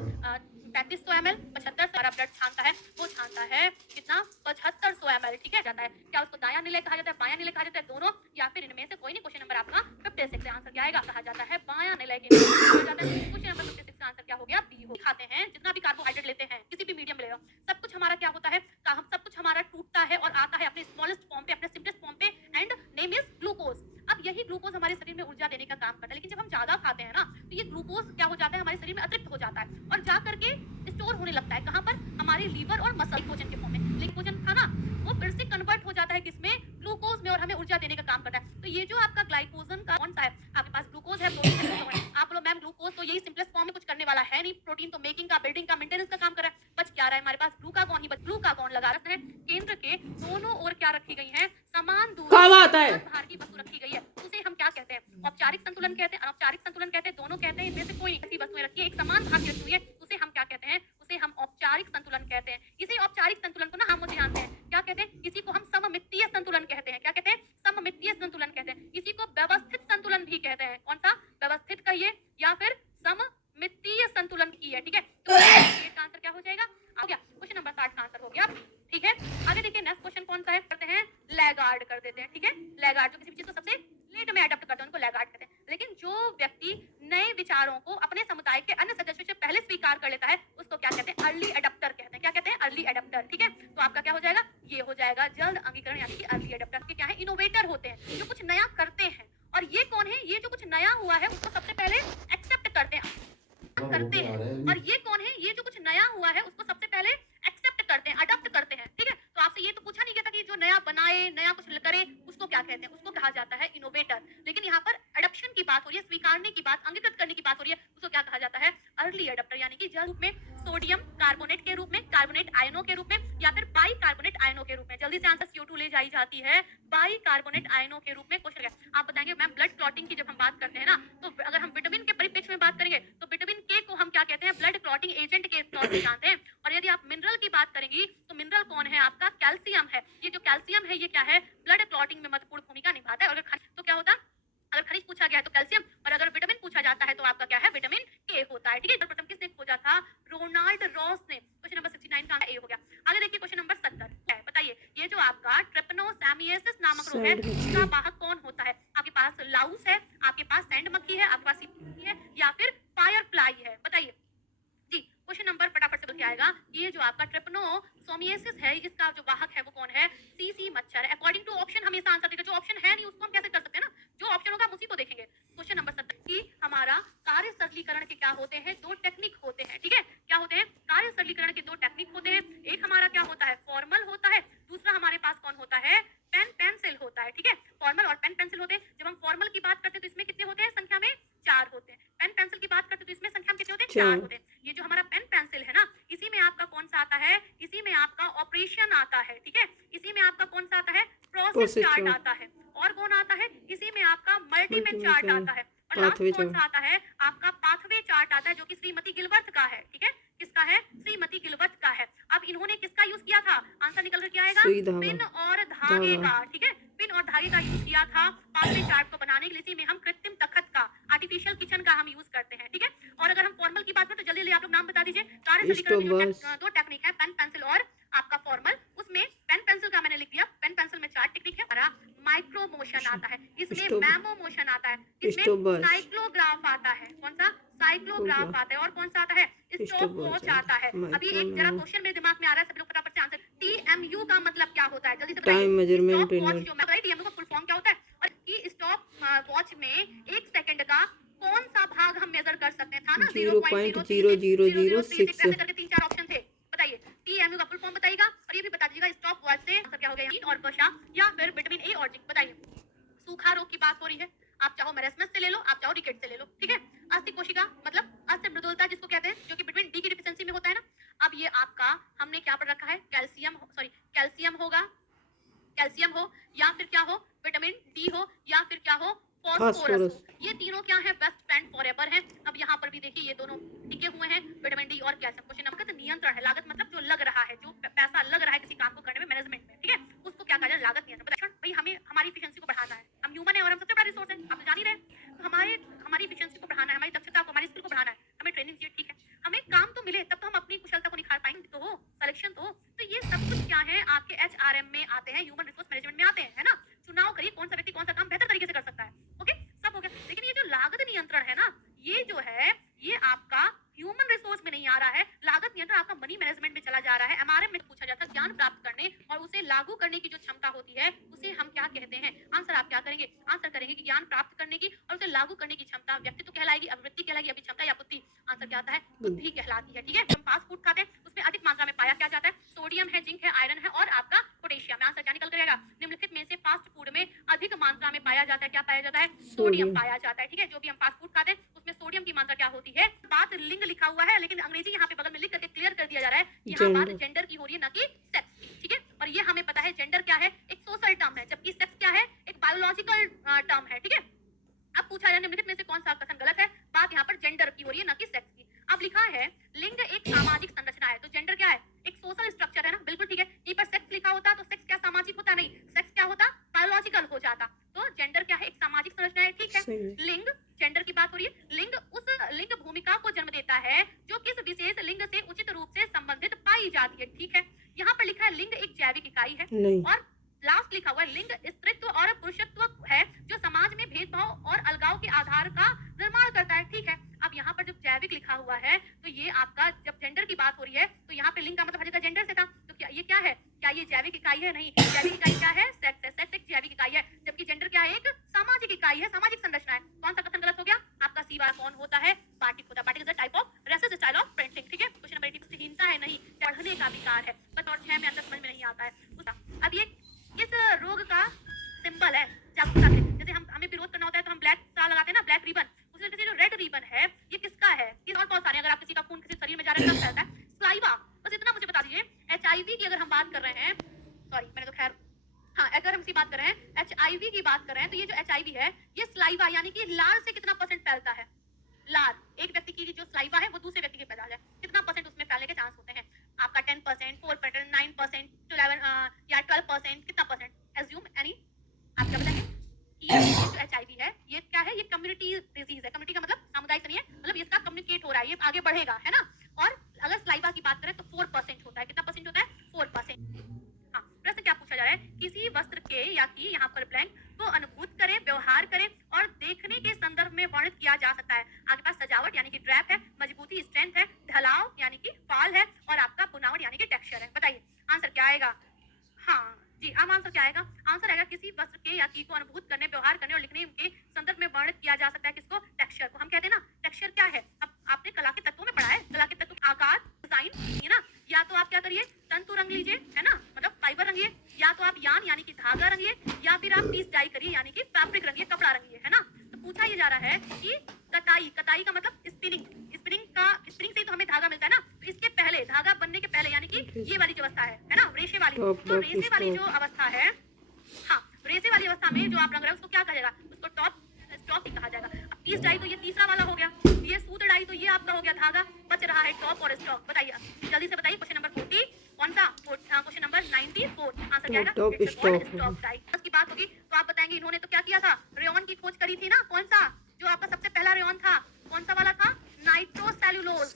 3500 ml 75 ब्लड छानता है, वो छानता है कितना, 7500 ml, ठीक है जाता है। क्या उसको दाया निलय कहा जाता है, बाया निलय कहा जाता है, दोनों, या फिर इनमें से कोई नहीं। क्वेश्चन नंबर आपका 56 से आंसर क्या आएगा, कहा जाता है बाया निलय के कहा जाता है। क्वेश्चन नंबर 56 का आंसर क्या हो गया, बी हो। खाते हैं जितना भी कार्बोहाइड्रेट लेते हैं, किसी भी मीडियम ले लो, सब कुछ हमारा क्या होता है, हम सब कुछ हमारा टूटता है और आता है अपने स्मॉलेस्ट फॉर्म पे, अपने सिंपलेस्ट फॉर्म पे, एंड नेम इज ग्लूकोज। अब यही ग्लूकोज हमारे शरीर में ऊर्जा देने का काम करता है, लेकिन जब हम ज्यादा खाते हैं ना, तो ये ग्लूकोज क्या हो जाता है, हमारे शरीर में अतिरिक्त हो जाता है और जा करके स्टोर होने लगता है, कहाँ पर, हमारे लीवर और मसल ग्लाइकोजन के फॉर्म में। ग्लाइकोजन था ना, वो फिर से कन्वर्ट हो जाता है किसमें, ग्लूकोज में, और हमें ऊर्जा देने का काम करता है। तो ये जो आपका ग्लाइकोजन का कौन सा है, आपके पास ग्लूकोज है, प्रोटीन है, आप बोलो मैम ग्लूकोज तो यही सिंपलेस्ट फॉर्म में कुछ करने वाला है नहीं, प्रोटीन तो मेकिंग का, बिल्डिंग का, मेंटेनेंस का काम कर रहा है। बच क्या रहा है हमारे पास, ग्लूकागॉन ही, ग्लूकागॉन लगा रखते हैं। केंद्र के दोनों ओर क्या रखी गई है, समान दूरी कब आता है, भार की वस्तु रखी गई है, उसे हम क्या कहते हैं, औपचारिक संतुलन कहते हैं, अनौपचारिक संतुलन कहते हैं, दोनों कहते हैं, इनमें से कोई ऐसी वस्तुएं रखी है, एक समान भार की रखी है, उसे हम क्या कहते हैं, उसे हम औपचारिक संतुलन कहते हैं। इसी औपचारिक संतुलन को ना हम जानते हैं, क्या कहते हैं, इसी को हम सममितीय संतुलन कहते हैं। क्या कहते हैं, सममितीय संतुलन कहते हैं। इसी को व्यवस्थित संतुलन भी कहते हैं। कौन सा, व्यवस्थित कहिए या फिर सममितीय संतुलन की है, ठीक है। तो का आंसर क्या हो जाएगा, आ गया। क्वेश्चन नंबर 60 का आंसर हो गया, ठीक है। आगे देखिए नेक्स्ट क्वेश्चन कौन सा है, करते हैं लैगार्ड कर देते हैं, ठीक है। लैगार्ड जो किसी भी चीज को सबसे लेट में अडॉप्ट करते हैं उनको लैगार्ड कहते हैं। लेकिन जो व्यक्ति नए विचारों को अपने समुदाय के अन्य सदस्यों से पहले स्वीकार कर लेता है उसको क्या कहते हैं, अर्ली अडॉप्टर कहते हैं। क्या कहते हैं, अर्ली अडॉप्टर, ठीक है। तो आपका क्या हो जाएगा, ये हो जाएगा जल्द अंगीकरण यानी कि अर्ली अडॉप्टर के क्या है, इनोवेटर होते हैं, जो कुछ नया करते हैं। और ये कौन है, ये जो कुछ नया हुआ है उसको सबसे पहले एक्सेप्ट करते हैं, और ये कौन है, ये जो कुछ नया हुआ है उसको सबसे पहले एक्सेप्ट करते हैं, अडॉप्ट करते हैं, ठीक है। तो आपसे ये तो पूछा नहीं गया था कि जो नया बनाए, नया कुछ करे, उसको क्या कहते हैं, उसको कहा जाता है इनोवेटर। लेकिन यहाँ पर अडॉप्शन की बात हो रही है, स्वीकारने की बात, अंगीकृत करने की बात हो रही है, उसको क्या कहा जाता है, अर्ली अडॉप्टर। यानी कि जल रूप में, सोडियम कार्बोनेट के रूप में, कार्बोनेट आयनों के रूप में, या फिर बाई कार्बोनेट आयनों के रूप में। जल्दी से आंसर CO2 ले जाई जाती है बाई कार्बोनेट आयनों के रूप में। क्वेश्चन आप बताएंगे मैम ब्लड क्लॉटिंग की जब हम बात करते हैं ना, तो अगर हम विटामिन के परिप्रेक्ष्य में बात करेंगे तो विटामिन के को हम क्या कहते हैं, ब्लड क्लॉटिंग एजेंट के तौर पर जानते हैं। और यदि आप मिनरल की बात करेंगी तो मिनरल कौन है, आपका कैल्शियम है। ये जो कैल्शियम है ये क्या है, ब्लड क्लॉटिंग में महत्वपूर्ण भूमिका निभाता है। और अगर तो क्या होता, अगर खनिज पूछा गया है तो कैल्शियम, और अगर विटामिन पूछा जाता है तो आपका क्या है, विटामिन के होता है, ठीक है। प्रथम किसने खोजा था, रोनाल्ड रॉस ने। क्वेश्चन नंबर 69 का ए हो गया। आगे देखिए नामक रोग है उसका वाहक कौन होता है? आपके पास लाउस है, आपके पास सैंड मक्खी है, आपके पास मक्खी है या फिर फायर फ्लाई है? बताइए जी। क्वेश्चन नंबर फटाफट से बोल के आएगा। ये जो आपका ट्रिपनोसोमियासिस है इसका जो वाहक है वो कौन है? सीसी मच्छर है। अकॉर्डिंग टू ऑप्शन हमेशा आंसर देगा, जो ऑप्शन है नहीं उसको हम कैसे कर सकते हैं ना, जो ऑप्शन होगा हम उसी को देखेंगे। क्वेश्चन नंबर 17 की हमारा कार्य सरलीकरण के क्या होते हैं? दो टेक्निक होते हैं, ठीक है। क्या होते हैं? कार्य सरलीकरण के दो टेक्निक होते हैं। एक हमारा क्या होता है? फॉर्मल होता है, दूसरा हमारे पास कौन होता है? पेन पेंसिल होता है, ठीक है। फॉर्मल और पेन पेंसिल होते हैं। जब हम फॉर्मल की बात करते हैं तो इसमें कितने होते हैं? संख्या में 4 होते हैं। पेन पेंसिल की बात करते हैं तो इसमें संख्या में कितने होते हैं? 4 होते हैं। ये जो हमारा पेन पेंसिल है ना, इसी में आपका कौन सा आता है? इसी में आपका ऑपरेशन आता है, ठीक है। इसी में आपका कौन सा आता है? प्रोसेस चार्ट आता है। और कौन आता है? इसी में आपका मल्टीमेन चार्ट आता है। और लास्ट कौन सा आता है? आपका पाथवे चार्ट आता है, जो कि श्रीमती गिलवर्थ का है, ठीक है। किसका है? श्रीमती गिलवर्थ का है। अब इन्होंने किसका यूज किया था? आंसर निकल कर क्या आएगा? पिन और धागे का, ठीक है। पिन और धागे का यूज किया था पाथवे चार्ट को बनाने के लिए। इसी में हम कृत्रिम तखत का, आर्टिफिशियल किचन का हम यूज करते हैं, ठीक है। और अगर हम फॉर्मल की बात करें तो जल्दी जल्दी आप लोग नाम बता दीजिए। कार्य सरलीकरण की दो टेक्निक है, पेन पेंसिल और आपका फॉर्मल। उसमें पेन पेंसिल का मैंने लिख दिया। पेन पेंसिल में 4 टेक्निक है। हमारा माइक्रो मोशन आता है, इसमें मैमो मोशन आता है, इसमें साइक्लोग्राफ आता है। कौन सा? साइक्लोग्राफ आता है। और कौन सा आता है? स्टॉप वॉच आता है। अभी एक जरा क्वेश्चन मेरे दिमाग में आ रहा है, सब लोग फटाफट से आंसर। टीएमयू का मतलब क्या होता है? जल्दी से बताइए। Time measurement unit. जो मैं टीएमयू का फुल फॉर्म क्या होता है? और कि स्टॉप वॉच में 1 सेकंड का कौन सा भाग हम मेजर कर सकते हैं? था ना 0.0006 ऐसे करके 3-4 ऑप्शन थे। बताइए टीएमयू का फुल फॉर्म बताइएगा। और ये भी बता दीजिएगा स्टॉप वॉच से आंसर क्या हो गया? और बशा या फिर विटामिन ए और जिंक। बताइए। सूखा रोग की बात हो रही है, आप चाहो मेरेस्मस से ले लो, आप चाहो रिकेट से ले लो, ठीक है। अस्थि कोशिका मतलब अस्थि मृदुलता जिसको कहते हैं, जो कि विटामिन डी की डिफिशियंसी में होता है ना। अब ये आपका हमने क्या पढ़ रखा है? कैल्शियम होगा, कैल्शियम हो या फिर क्या हो? विटामिन डी हो या फिर क्या हो? फॉस्फोरस हो। ये तीनों क्या है? बेस्ट फ्रेंड फॉरएवर है। अब यहाँ पर भी देखिए ये दोनों टिके हुए हैं, विटामिन डी और कैल्शियम। क्वेश्चन नंबर नियंत्रण है। लागत मतलब जो लग रहा है, जो पैसा लग रहा है किसी काम को करने में, मैनेजमेंट में, ठीक है, उसको क्या कहा जाए? लागत नियंत्रण। भाई हमें हमारी एफिशिएंसी को बढ़ाना है, हम ह्यूमन है और हम सबसे बड़ा रिसोर्स है, आप तो जान ही रहे हैं। तो हमारी एफिशिएंसी को बढ़ाना है, हमारी दक्षता को, हमारी स्किल को बढ़ाना है, हमें ट्रेनिंग चाहिए, ठीक है। हमें काम तो मिले तब तो हम अपनी कुशलता को निखार पाएंगे, तो हो सिलेक्शन तो हो। तो ये सब कुछ क्या है? आपके एचआरएम में आते हैं, ह्यूमन रिसोर्स मैनेजमेंट में आते हैं, है ना। चुनाव करिए कौन सा व्यक्ति कौन सा काम बेहतर तरीके से कर सकता है। ओके, सब हो गया। लेकिन ये जो लागत नियंत्रण है ना, ये जो है ये आपका ह्यूमन रिसोर्स में नहीं आ रहा है। लागत नियंत्रण आपका मनी मैनेजमेंट में चला जा रहा है। एमआरएम में पूछा जाता है ज्ञान प्राप्त करने और उसे लागू करने की जो क्षमता होती है उसे हम क्या कहते हैं? आंसर आप क्या करेंगे? आंसर करेंगे कि ज्ञान प्राप्त करने की और उसे लागू करने की क्षमता व्यक्तित्व कहलाएगी, अभिवृत्ति कहलाएगी, अभिक्षमता या बुद्धि। आंसर क्या आता है? बुद्धि कहलाती है, ठीक है। हम फास्ट फूड खाते हैं उसमें अधिक मात्रा में पाया क्या जाता है? सोडियम है, जिंक है, आयरन है और आपका पोटेशियम। आंसर क्या निकल करेगा? निम्नलिखित में से फास्ट फूड में अधिक मात्रा में पाया जाता है, क्या पाया जाता है? सोडियम पाया जाता है, ठीक है। जो भी हम फास्ट फूड खाते हैं उसमें सोडियम की मात्रा क्या होती है? बात लिंग लिखा हुआ है लेकिन अंग्रेजी यहाँ पे बगल में लिख करके क्लियर कर दिया जा रहा है। यहाँ बात जेंडर की हो रही है, ना कि सेक्स की, ठीक है। और ये हमें पता है जेंडर क्या है? एक सोशल टर्म है, जबकि सेक्स क्या है? एक बायोलॉजिकल टर्म है, ठीक है। अब पूछा जाए निम्नलिखित में से कौन सा कथन गलत है? बात यहाँ पर जेंडर की हो रही है, ना कि सेक्स की। अब लिखा है लिंग एक सामाजिक संरचना है, तो जेंडर क्या है? एक सोशल स्ट्रक्चर है ना, बिल्कुल ठीक है। यहीं पर सेक्स लिखा होता तो सेक्स क्या सामाजिक होता? नहीं, सेक्स क्या होता? बायोलॉजिकल हो जाता। तो जेंडर क्या है? एक सामाजिक संरचना है, ठीक है। लिंग, जेंडर की बात हो रही है। लिंग उस लिंग भूमिका को जन्म देता है जो किस विशेष लिंग से उचित रूप से संबंधित पाई जाती है, ठीक है। यहाँ पर लिखा है लिंग एक जैविक इकाई है और लास्ट लिखा हुआ है लिंग स्त्रीत्व और पुरुषत्व है जो समाज में भेदभाव और अलगाव के आधार का निर्माण करता है, ठीक है। अब यहाँ पर जब जैविक लिखा हुआ है तो ये आपका जब जेंडर की बात हो रही है तो यहाँ पे लिंग का मतलब हर जगह जेंडर से था, तो क्या ये क्या है? क्या ये जैविक इकाई है? नहीं, जैविक इकाई क्या है? सेक्स है। सेक्स एक जैविक इकाई है, जबकि जेंडर क्या है? एक सामाजिक इकाई है, सामाजिक संरचना है। कौन सा कथन गलत हो गया? आपका सी वाला कौन होता है? बाटिक होता है। Batik is a type of resist style of printing, ठीक है। क्वेश्चन नंबर 80 हिंसा है नहीं, पढ़ने का विकार है। बस और 6 में अंतर समझ में नहीं आता है। अब ये किस रोग का सिंबल है? जागरूकता से, जैसे हमें विरोध करना होता है तो हम ब्लैक स्टार लगाते हैं ना, ब्लैक रिबन। उसी तरीके से जो रेड रिबन है ये किसका है? ये और बहुत सारे, अगर आप किसी का खून किसी शरीर में जा रहा है तब फैलता है। स्लाइवा, बस इतना मुझे बता दीजिए। एचआईवी की अगर हम बात कर रहे हैं, सॉरी मैंने तो खैर, हाँ अगर हम इसकी बात कर रहे हैं, एचआईवी की बात कर रहे हैं, तो ये जो एचआईवी है ये स्लाइवा यानी कि लार से कितना % फैलता है? लार, एक व्यक्ति की जो स्लाइवा है वो दूसरे व्यक्ति के पैदा है, कितना % उसमें फैलने के चांस होते हैं? आपका 10%, 4%, 9%, 11 या 12%, कितना %? एज्यूम एनी, आप क्या बताएंगे? ये जो एचआईवी है ये क्या है? ये कम्युनिटी डिजीज है। कम्युनिटी का मतलब सामुदायिक से नहीं है, मतलब इसका कम्युनिकेट हो रहा है, ये आगे बढ़ेगा, है ना। और अगर स्लाइवा की बात करें तो 4% होता है। कितना % होता है? 4%। हाँ, प्रश्न क्या पूछा जा रहा है? किसी वस्त्र के या कि यहाँ आएगा? हाँ जी, अब आंसर क्या आएगा? आंसर आएगा किसी वस्त्र के या चीज को अनुभूत करने, व्यवहार करने और लिखने के संदर्भ में वर्णित किया जा सकता है किसको? टेक्सचर को। हम कहते हैं ना टेक्सचर क्या है? अब आपने कला के तत्वों में पढ़ा है, कला के तत्व आकार, डिजाइन, है ना? या तो आप क्या करिए, तंतु रंग लीजिए, है ना, मतलब फाइबर रंगिए, या तो आप यान यानी कि धागा रंगिए, या फिर आप पीस डाई करिए यानी कि फैब्रिक रंगिए, कपड़ा रंगिए, है ना? तो पूछा ये जा रहा है कि कताई, कताई का मतलब स्पिनिंग, स्पिनिंग से ही तो हमें धागा मिलता है ना, तो इसके पहले, धागा बनने के पहले यानी कि ये वाली जो अवस्था है ना, रेशे वाली, तो रेशे वाली जो अवस्था है, हाँ, रेशे वाली अवस्था में जो आप रंग रहे हो उसको क्या कहेगा? उसको टॉप स्टॉक ही कहा जाएगा। अब पीस डाई तो ये तीसरा वाला हो गया, ये सूत डाई तो ये आपका हो गया धागा, बच रहा है टॉप और स्टॉक। बताइए जल्दी से बताइए, क्वेश्चन नंबर 40 कौन सा? क्वेश्चन नंबर 94 आंसर क्या आएगा? Stock dye. की बात होगी तो आप बताएंगे इन्होंने तो क्या किया था? रेयॉन की खोज करी थी ना, कौन सा? जो आपका सबसे पहला रेयॉन था, कौन सा वाला था? नाइट्रोसेल्यूलोज,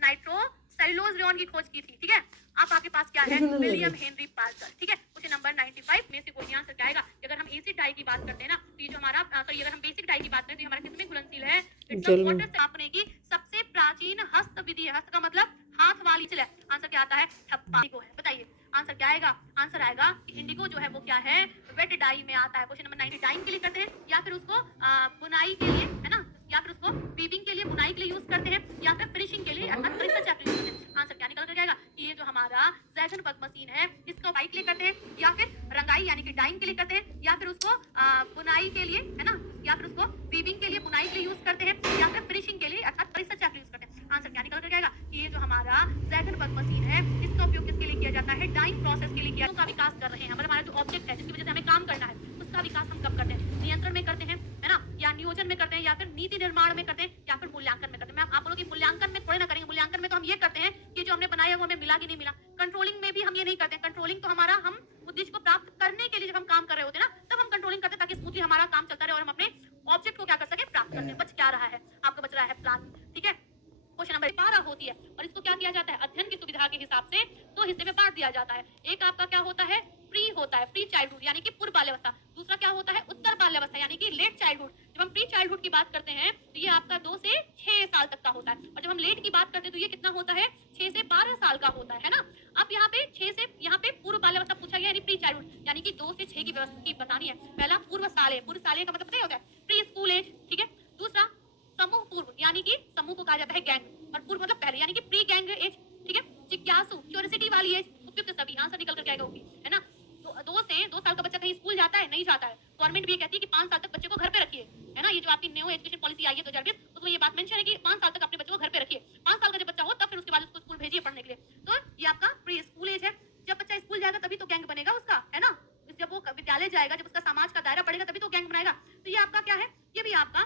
नाइट्रोसेल्यूलोज रेयॉन की खोज की थी, ठीक है? अब आपके पास क्या है? विलियम हेनरी पार्कर, ठीक है? क्वेश्चन नंबर 95 में से कोई आंसर क्या आएगा? अगर हम एसिड डाई की बात करते हैं ना, तो ये जो हमारा सॉरी, अगर हम बेसिक डाई की बात करें तो हमारा किसमें घुलनशील है? इट्स अ वाटर से छापने की सबसे प्राचीन हस्त विधि है। हस्त का मतलब हाथ वाली चीज है। आंसर क्या आता है? ठप्पा को है। बताइए आंसर क्या आएगा? आंसर आएगा कि इंडिगो जो है वो क्या है? वेट डाई में आता है। क्वेश्चन नंबर 90 डाइंग के लिए करते हैं, या फिर उसको बुनाई के लिए, है ना, या फिर उसको वीविंग के लिए, बुनाई के लिए यूज करते हैं, या फिर फिनिशिंग के लिए अर्थात रिसर्च यूज करते हैं। आंसर क्या निकल कर जाएगा? कि ये जो हमारा ज़ैगनबर्ग मशीन है इसका वाई के लिए करते हैं, या फिर रंगाई यानी कि डाइंग के लिए करते हैं, या फिर उसको बुनाई के लिए, है ना, या फिर उसको वीविंग के लिए, बुनाई के लिए यूज करते हैं, या फिर फिनिशिंग के लिए अर्थात रिसर्च यूज करते हैं। आंसर क्या निकल कर जाएगा? कि ये जो हमारा ज़ैगनबर्ग मशीन है इसका उपयोग किसके लिए किया जाता है? डाइंग प्रोसेस के लिए किया। का विकास कर रहे हैं, मतलब हमारा जो ऑब्जेक्ट है जिसकी वजह से हमें काम करना है उसका विकास हम कब करते हैं? नियंत्रण में करते हैं, है ना, या नियोजन में करते हैं, या फिर नीति निर्माण में करते हैं, या फिर मूल्यांकन में करते हैं। मैं आप बोलो कि मूल्यांकन में थोड़े ना करेंगे, मूल्यांकन में तो हम ये करते हैं कि जो हमने बनाया वो हमें मिला कि नहीं मिला। कंट्रोलिंग में भी हम ये नहीं करते हैं। कंट्रोलिंग तो हमारा हम उद्देश्य को प्राप्त करने के लिए जब हम काम कर रहे होते हैं ना, तब हम कंट्रोलिंग करते हैं ताकि स्मूथली हमारा काम चलता रहे और हम अपने ऑब्जेक्ट को क्या कर सके? प्राप्त करते हैं। बच क्या रहा है? आपका बच रहा है प्लान, ठीक है? क्वेश्चन नंबर 12 होती है और इसको क्या किया जाता है? अध्ययन की सुविधा के हिसाब से दो हिस्से में बांट दिया जाता है। एक आपका क्या होता है? प्री होता है, प्री चाइल्डहुड यानी कि पूर्व बाल्यावस्था। दूसरा क्या होता है? उत्तर बाल्यावस्था यानी कि लेट चाइल्डहुड। जब हम प्री चाइल्डहुड की बात करते हैं तो ये आपका 2 से 6 साल तक का होता है, और जब हम लेट की बात करते हैं तो ये कितना होता है? 6 से 12 साल का होता है ना। अब यहाँ पे 6 से, यहाँ पे पूर्व बाल्यावस्था पूछा गया यानी प्री चाइल्डहुड, यानी कि 2 से 6 की व्यवस्था की बतानी है। पहला पूर्व साले, पूर्व साले का मतलब पता ही होता है प्री स्कूल एज, ठीक है? दूसरा समूह पूर्व यानी कि समूह को कहा जाता है गैंग, और पूर्व मतलब पहले यानी कि प्री गैंग एज, ठीक है? जिज्ञासु क्यूरियोसिटी वाली एज। उपयुक्त सभी आंसर निकल कर आएगा होगी, है ना। 2 साल का बच्चा कहीं स्कूल जाता है? नहीं जाता है। गवर्नमेंट भी ये कहती है कि 5 साल तक बच्चे को घर पे रखिए, है ना। ये जो आपकी न्यू एजुकेशन पॉलिसी आई है 2020, उसमें ये बात मेंशन है कि 5 साल तक अपने बच्चों को घर पे रखिए। 5 साल का जब बच्चा हो तब फिर उसके बाद उसको स्कूल भेजिए पढ़ने के लिए। तो ये आपका प्री स्कूल एज है। जब बच्चा स्कूल जाएगा तभी तो गैंग बनेगा उसका, है ना। जब वो विद्यालय जाएगा, जब उसका समाज का दायरा बढ़ेगा तभी तो गैंग बनाएगा। तो ये आपका क्या है? ये भी आपका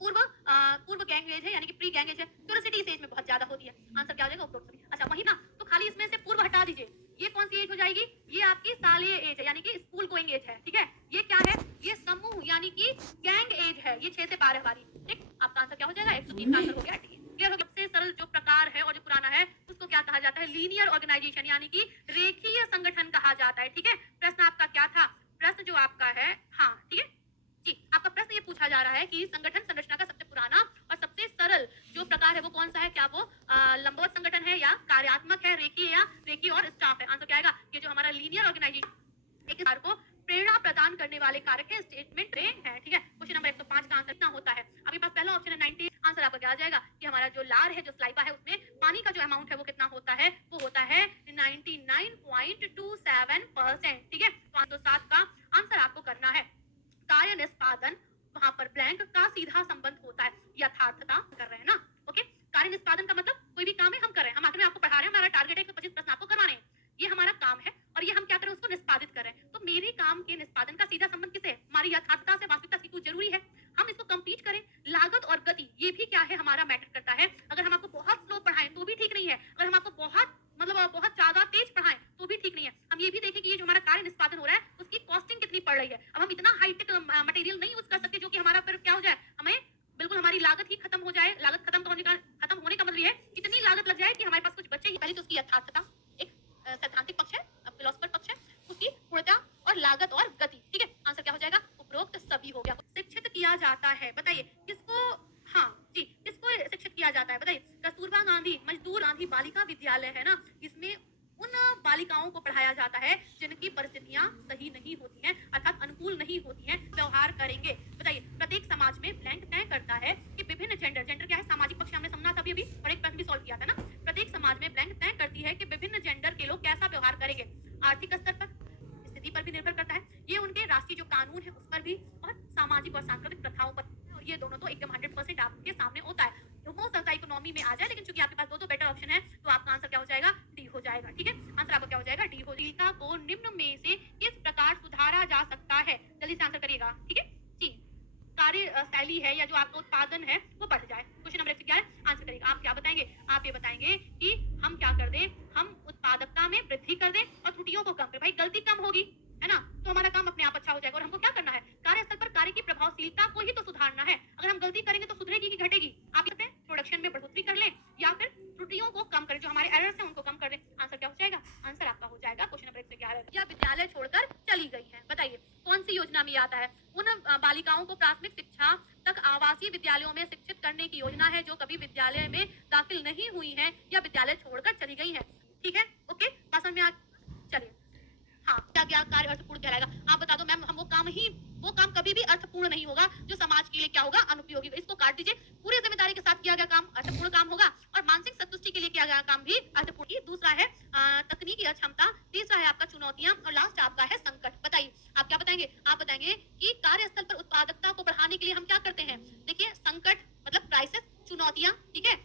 पूर्व गैंग एज है यानी कि प्री गैंग एज है। क्यूरियोसिटी इस एज में बहुत ज्यादा होती है। आंसर क्या हो जाएगा? उपरोक्त सभी। अच्छा वही ना, तो खाली इसमें से पूर्व हटा दीजिए। ये कौन सी एज हो जाएगी? ये आपकी सालीय एज है यानी कि स्कूल गोइंग एज है, ठीक है। ये क्या है? ये समूह यानी कि गैंग एज है, ये 6 से 12 वाली, ठीक। आपका आंसर क्या हो जाएगा? 103 का आंसर हो गया। क्लियर हो गया? सबसे सरल जो प्रकार है और जो पुराना है उसको क्या कहा जाता है? लीनियर ऑर्गेनाइजेशन यानी कि रेखीय संगठन कहा जाता है, ठीक है। प्रश्न आपका क्या था? प्रश्न जो आपका है, हाँ ठीक है जी, आपका प्रश्न ये पूछा जा रहा है कि संगठन संरचना का सबसे पुराना और सबसे सरल जो प्रकार है वो कौन सा है? क्या वो लंबवत संगठन है या कार्यात्मक है, रेखीय या रेखीय और स्टाफ है? आंसर क्या आएगा? ये जो हमारा लीनियर ऑर्गेनाइजेशन एक कार्य को प्रेरणा प्रदान करने वाले कारक है, स्टेटमेंट है, ठीक है। क्वेश्चन नंबर 105 का आंसर कितना होता है? अभी पास पहला ऑप्शन है 90। आंसर आपका क्या आ जाएगा कि हमारा जो लार है, जो स्लाइपा है, उसमें पानी का जो अमाउंट है वो कितना होता है? वो होता है 99.27%, ठीक है। 507 का आंसर आपको करना है। कार्य निष्पादन, वहां पर ब्लैंक का सीधा संबंध होता है यथार्थता। कर रहे हैं ना, ओके। कार्य निष्पादन का मतलब कोई भी काम है हम कर रहे हैं, हम आखिर में आपको पढ़ा रहे हैं, हमारा टारगेट है 125 प्रश्न आपको करवाने हैं, ये हमारा काम है और ये हम क्या करें? उसको निष्पादित कर रहे हैं। तो मेरे काम के निष्पादन का सीधा संबंध किसे? हमारी यथार्थता से, वास्तविकता से। कुछ जरूरी है हम इसको कंप्लीट करें। लागत और गति ये भी क्या है? हमारा मैटर करता है। अगर हम आपको बहुत स्लो पढ़ाएं तो भी ठीक नहीं है, अगर हम आपको बहुत मतलब बहुत ज्यादा तेज पढ़ाएं तो भी ठीक नहीं है। हम ये भी देखें कि ये जो हमारा कार्य निष्पादन हो रहा है उसकी कॉस्टिंग कितनी पड़ रही है। अब हम इतना हाईटेक मटेरियल नहीं यूज कर सकते जो कि हमारा फिर क्या हो जाए, हमें बिल्कुल हमारी लागत ही खत्म हो जाए। लागत खत्म होने का मतलब ये है इतनी लागत लग जाए कि हमारे पास कुछ बचे ही। पहले तो उसकी यथार्थता एक सैद्धांतिक पक्ष है, फिलोसफर पक्ष है, उसकी पूर्णता और लागत और गति, ठीक है। आंसर क्या हो जाएगा? उपरोक्त सभी हो गया। शिक्षित किया जाता है, बताइए किसको? हाँ जी, किसको शिक्षित किया जाता है बताइए? कस्तूरबा गांधी मजदूर गांधी बालिका विद्यालय है ना, इसमें उन बालिकाओं को पढ़ाया जाता है जिनकी परिस्थितियां सही नहीं होती हैं, अर्थात अनुकूल नहीं होती हैं, व्यवहार करेंगे। बताइए, प्रत्येक समाज में ब्लैंक तय करता है कि विभिन्न जेंडर, जेंडर क्या है, सामाजिक पक्ष हमने समझा था अभी और एक प्रश्न भी सॉल्व किया था ना। प्रत्येक समाज में ब्लैंक तय करती है कि विभिन्न जेंडर के लोग कैसा व्यवहार करेंगे, आर्थिक स्तर पर, स्थिति पर भी निर्भर करता है, ये उनके राष्ट्रीय जो कानून है उस पर भी, और सामाजिक और सांस्कृतिक प्रथाओं पर। और ये दोनों तो एकदम 100% आपके सामने होता है। तो हो सकता है इकोनॉमी में आ जाए, लेकिन चूंकि आपके पास दो बेटर ऑप्शन है तो आपका आंसर क्या हो जाएगा, डी हो जाएगा। ठीक है, आंसर आपका क्या हो जाएगा, डी हो जाएगा। को निम्न में से किस प्रकार सुधारा जा सकता है, जल्दी से आंसर करिएगा। ठीक है जी, कार्य शैली है या जो आपका उत्पादन है वो बढ़ जाए। क्वेश्चन नंबर 1 क्या है, आंसर करिएगा। आप क्या बताएंगे, आप ये बताएंगे कि हम क्या कर दें, हम उत्पादकता में वृद्धि कर दें और त्रुटियों को कम करें। भाई गलती कम होगी है ना, तो हमारा काम अपने आप अच्छा हो जाएगा। और हमको क्या करना है, कार्यस्थल पर कार्य की प्रभावशीलता को ही तो सुधारना है। अगर हम गलती करेंगे तो सुधरेगी कि घटेगी, आप कहते हैं प्रोडक्शन में बढ़ोतरी कर लें या फिर त्रुटियों को कम करें, जो हमारे एरर्स हैं उनको कम कर दें। आंसर क्या हो जाएगा, आंसर आपका हो जाएगा क्वेश्चन नंबर 1 से 11। या विद्यालय छोड़कर चली गई है, बताइए कौन सी योजना में आता है। उन बालिकाओं को प्राथमिक शिक्षा तक आवासीय विद्यालयों में शिक्षित करने की योजना है जो कभी विद्यालय में दाखिल नहीं हुई है या विद्यालय छोड़कर चली गई है। ठीक है, ओके, बात समझ में आ, चलिए हाँ, क्या क्या कार्य अर्थपूर्ण कहलाएगा, आप बता दो मैम। हम वो काम कभी भी अर्थपूर्ण नहीं होगा जो समाज के लिए क्या होगा, अनुपयोगी। इसको काट दीजिए। पूरी जिम्मेदारी के साथ किया गया काम अर्थपूर्ण काम होगा और मानसिक संतुष्टि के लिए किया गया काम भी अर्थपूर्ण। दूसरा है तकनीकी अक्षमता, तीसरा है आपका चुनौतियां और लास्ट आपका है संकट। बताइए आप क्या बताएंगे, आप बताएंगे कि कार्यस्थल पर उत्पादकता को बढ़ाने के लिए हम क्या करते हैं। देखिए, संकट मतलब क्राइसिस, चुनौतियां, ठीक है,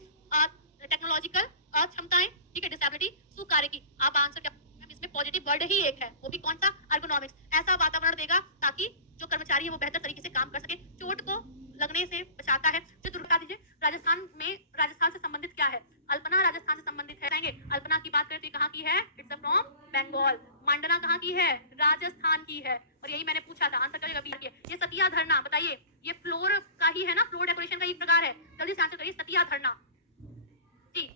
टेक्नोलॉजिकल क्षमताएं, ठीक है, डिसेबिलिटी, सुकार्य की। आप आंसर क्या, इसमें पॉजिटिव वर्ड ही एक है, वो भी कौन सा, अर्गोनॉमिक्स। ऐसा वातावरण देगा ताकि जो कर्मचारी है वो बेहतर तरीके से काम कर सके, चोट को लगने से बचाता है। जो दुर्गा दीजिए, राजस्थान से संबंधित क्या है, अल्पना राजस्थान से संबंधित है। अल्पना की बात करें तो कहाँ की है, इट्स फ्रॉम बंगाल। मंडना कहाँ की है, राजस्थान की है। और यही मैंने पूछा था, आंसर करिएगा बी। ये सतिया धरना, बताइए ये फ्लोर का ही है ना, फ्लोर डेकोरेशन का एक प्रकार है। जल्दी से आंसर करिए, सतिया धरना जी।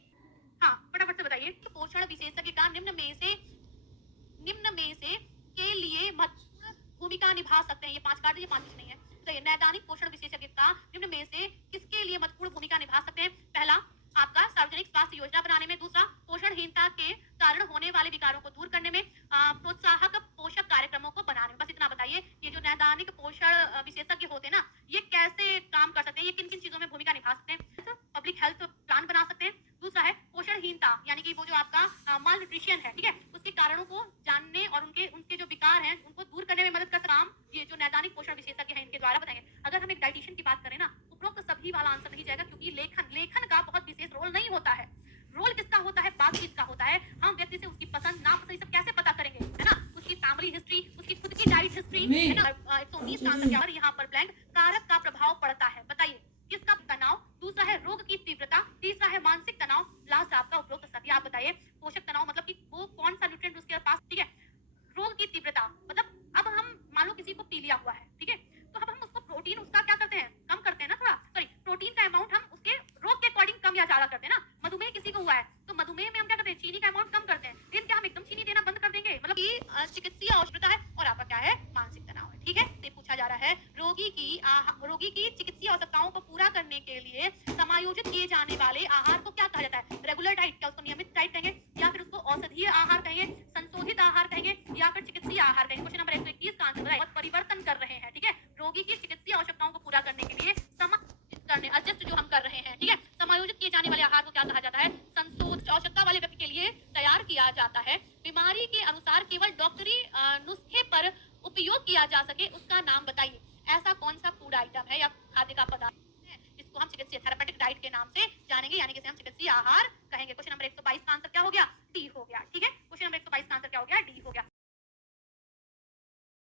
हाँ, फटाफट से बताइए। पोषण विशेषज्ञ का निम्न में से के लिए महत्वपूर्ण भूमिका निभा सकते हैं। ये 5 कार्ड, ये 5 कुछ नहीं है। तो ये नैदानिक पोषण विशेषज्ञ का निम्न में से किसके लिए महत्वपूर्ण भूमिका निभा सकते हैं। पहला, आपका सार्वजनिक स्वास्थ्य योजना बनाने में। दूसरा, पोषणहीनता के कारण होने वाले विकारों को दूर करने में। प्रोत्साहक पोषक कार्यक्रमों को बनाने में। बस इतना बताइए, ये जो नैदानिक पोषण विशेषज्ञ होते हैं ना, ये कैसे काम कर सकते हैं, ये किन किन चीजों में भूमिका निभा सकते हैं। पब्लिक हेल्थ प्लान बना सकते हैं। दूसरा है पोषणहीनता, यानी कि वो जो आपका माल न्यूट्रिशन है, ठीक है, उसके कारणों को जानने और उनके जो विकार हैं उनको दूर करने में मदद कर काम ये जो नैदानिक पोषण विशेषज्ञ हैं इनके द्वारा बताएंगे। अगर हम एक डाइटिशियन की बात करें ना, उपरोक्त सभी वाला आंसर नहीं जाएगा, क्योंकि लेखन का बहुत विशेष रोल नहीं होता है। रोल किसका होता है, बातचीत का होता है। हम व्यक्ति से उसकी पसंद नापसंद सब कैसे पता करेंगे, है ना, उसकी फैमिली हिस्ट्री, उसकी खुद की डाइट हिस्ट्री, है ना। 119 का आंसर क्या है, यहाँ पर ब्लैंक, कारक का प्रभाव पड़ता है। बताइए किसका, तनाव। दूसरा है रोग की तीव्रता। तीसरा है मानसिक तनाव। लास्ट आपका उपरोक्त सभी। आप बताइए पोषक तनाव मतलब कि वो कौन सा न्यूट्रिएंट उसके पास, ठीक है। रोग की तीव्रता मतलब अब हम मान लो किसी को पीलिया हुआ है, ठीक है, तो अब हम उसको प्रोटीन उसका क्या करते हैं, कम करते हैं ना, थोड़ा सॉरी, प्रोटीन का अमाउंट हम उसके रोग के अकॉर्डिंग कम या ज्यादा करते हैं ना। मधुमेह किसी को हुआ है तो मधुमेह में हम क्या करते हैं, चीनी का अमाउंट कम करते हैं। लेकिन क्या हम एकदम चीनी देना बंद कर देंगे, मतलब कि चिकित्सीय आवश्यकता है। और आपका क्या है, मानसिक तनाव है। ठीक है, तो पूछा जा रहा है रोगी की चिकित्सीय आवश्यकताओं को पूरा करने के लिए समायोजित किए जाने वाले आहार को क्या कहा जाता है। रेगुलर डाइट, क्या उसको नियमित डाइट कहेंगे, या फिर उसको औषधीय आहार कहेंगे, संशोधित आहार कहेंगे, या फिर चिकित्सीय आहार कहेंगे। क्वेश्चन नंबर 121 का आंसर है परिवर्तन कर रहे हैं। ठीक है, रोगी की चिकित्सीय आवश्यकताओं को पूरा करने के लिए एडजस्ट जो हम कर रहे हैं, ठीक है, समायोजित किए जाने वाले आहार को क्या कहा जाता है, संशोधित आवश्यकता वाले व्यक्ति के लिए तैयार किया जाता है। बीमारी के अनुसार केवल डॉक्टरी नुस्खे पर उपयोग किया जा सके उसका नाम बताइए। ऐसा कौन सा फूड आइटम है या खाद्य का पदार्थ है जिसको हम चिकित्सीय थेरापेटिक डाइट के नाम से जानेंगे, यानी कि हम चिकित्सीय आहार कहेंगे। क्वेश्चन नंबर 122 का आंसर क्या हो गया, डी हो गया। ठीक है, क्वेश्चन नंबर 122 का आंसर क्या हो गया, डी हो गया।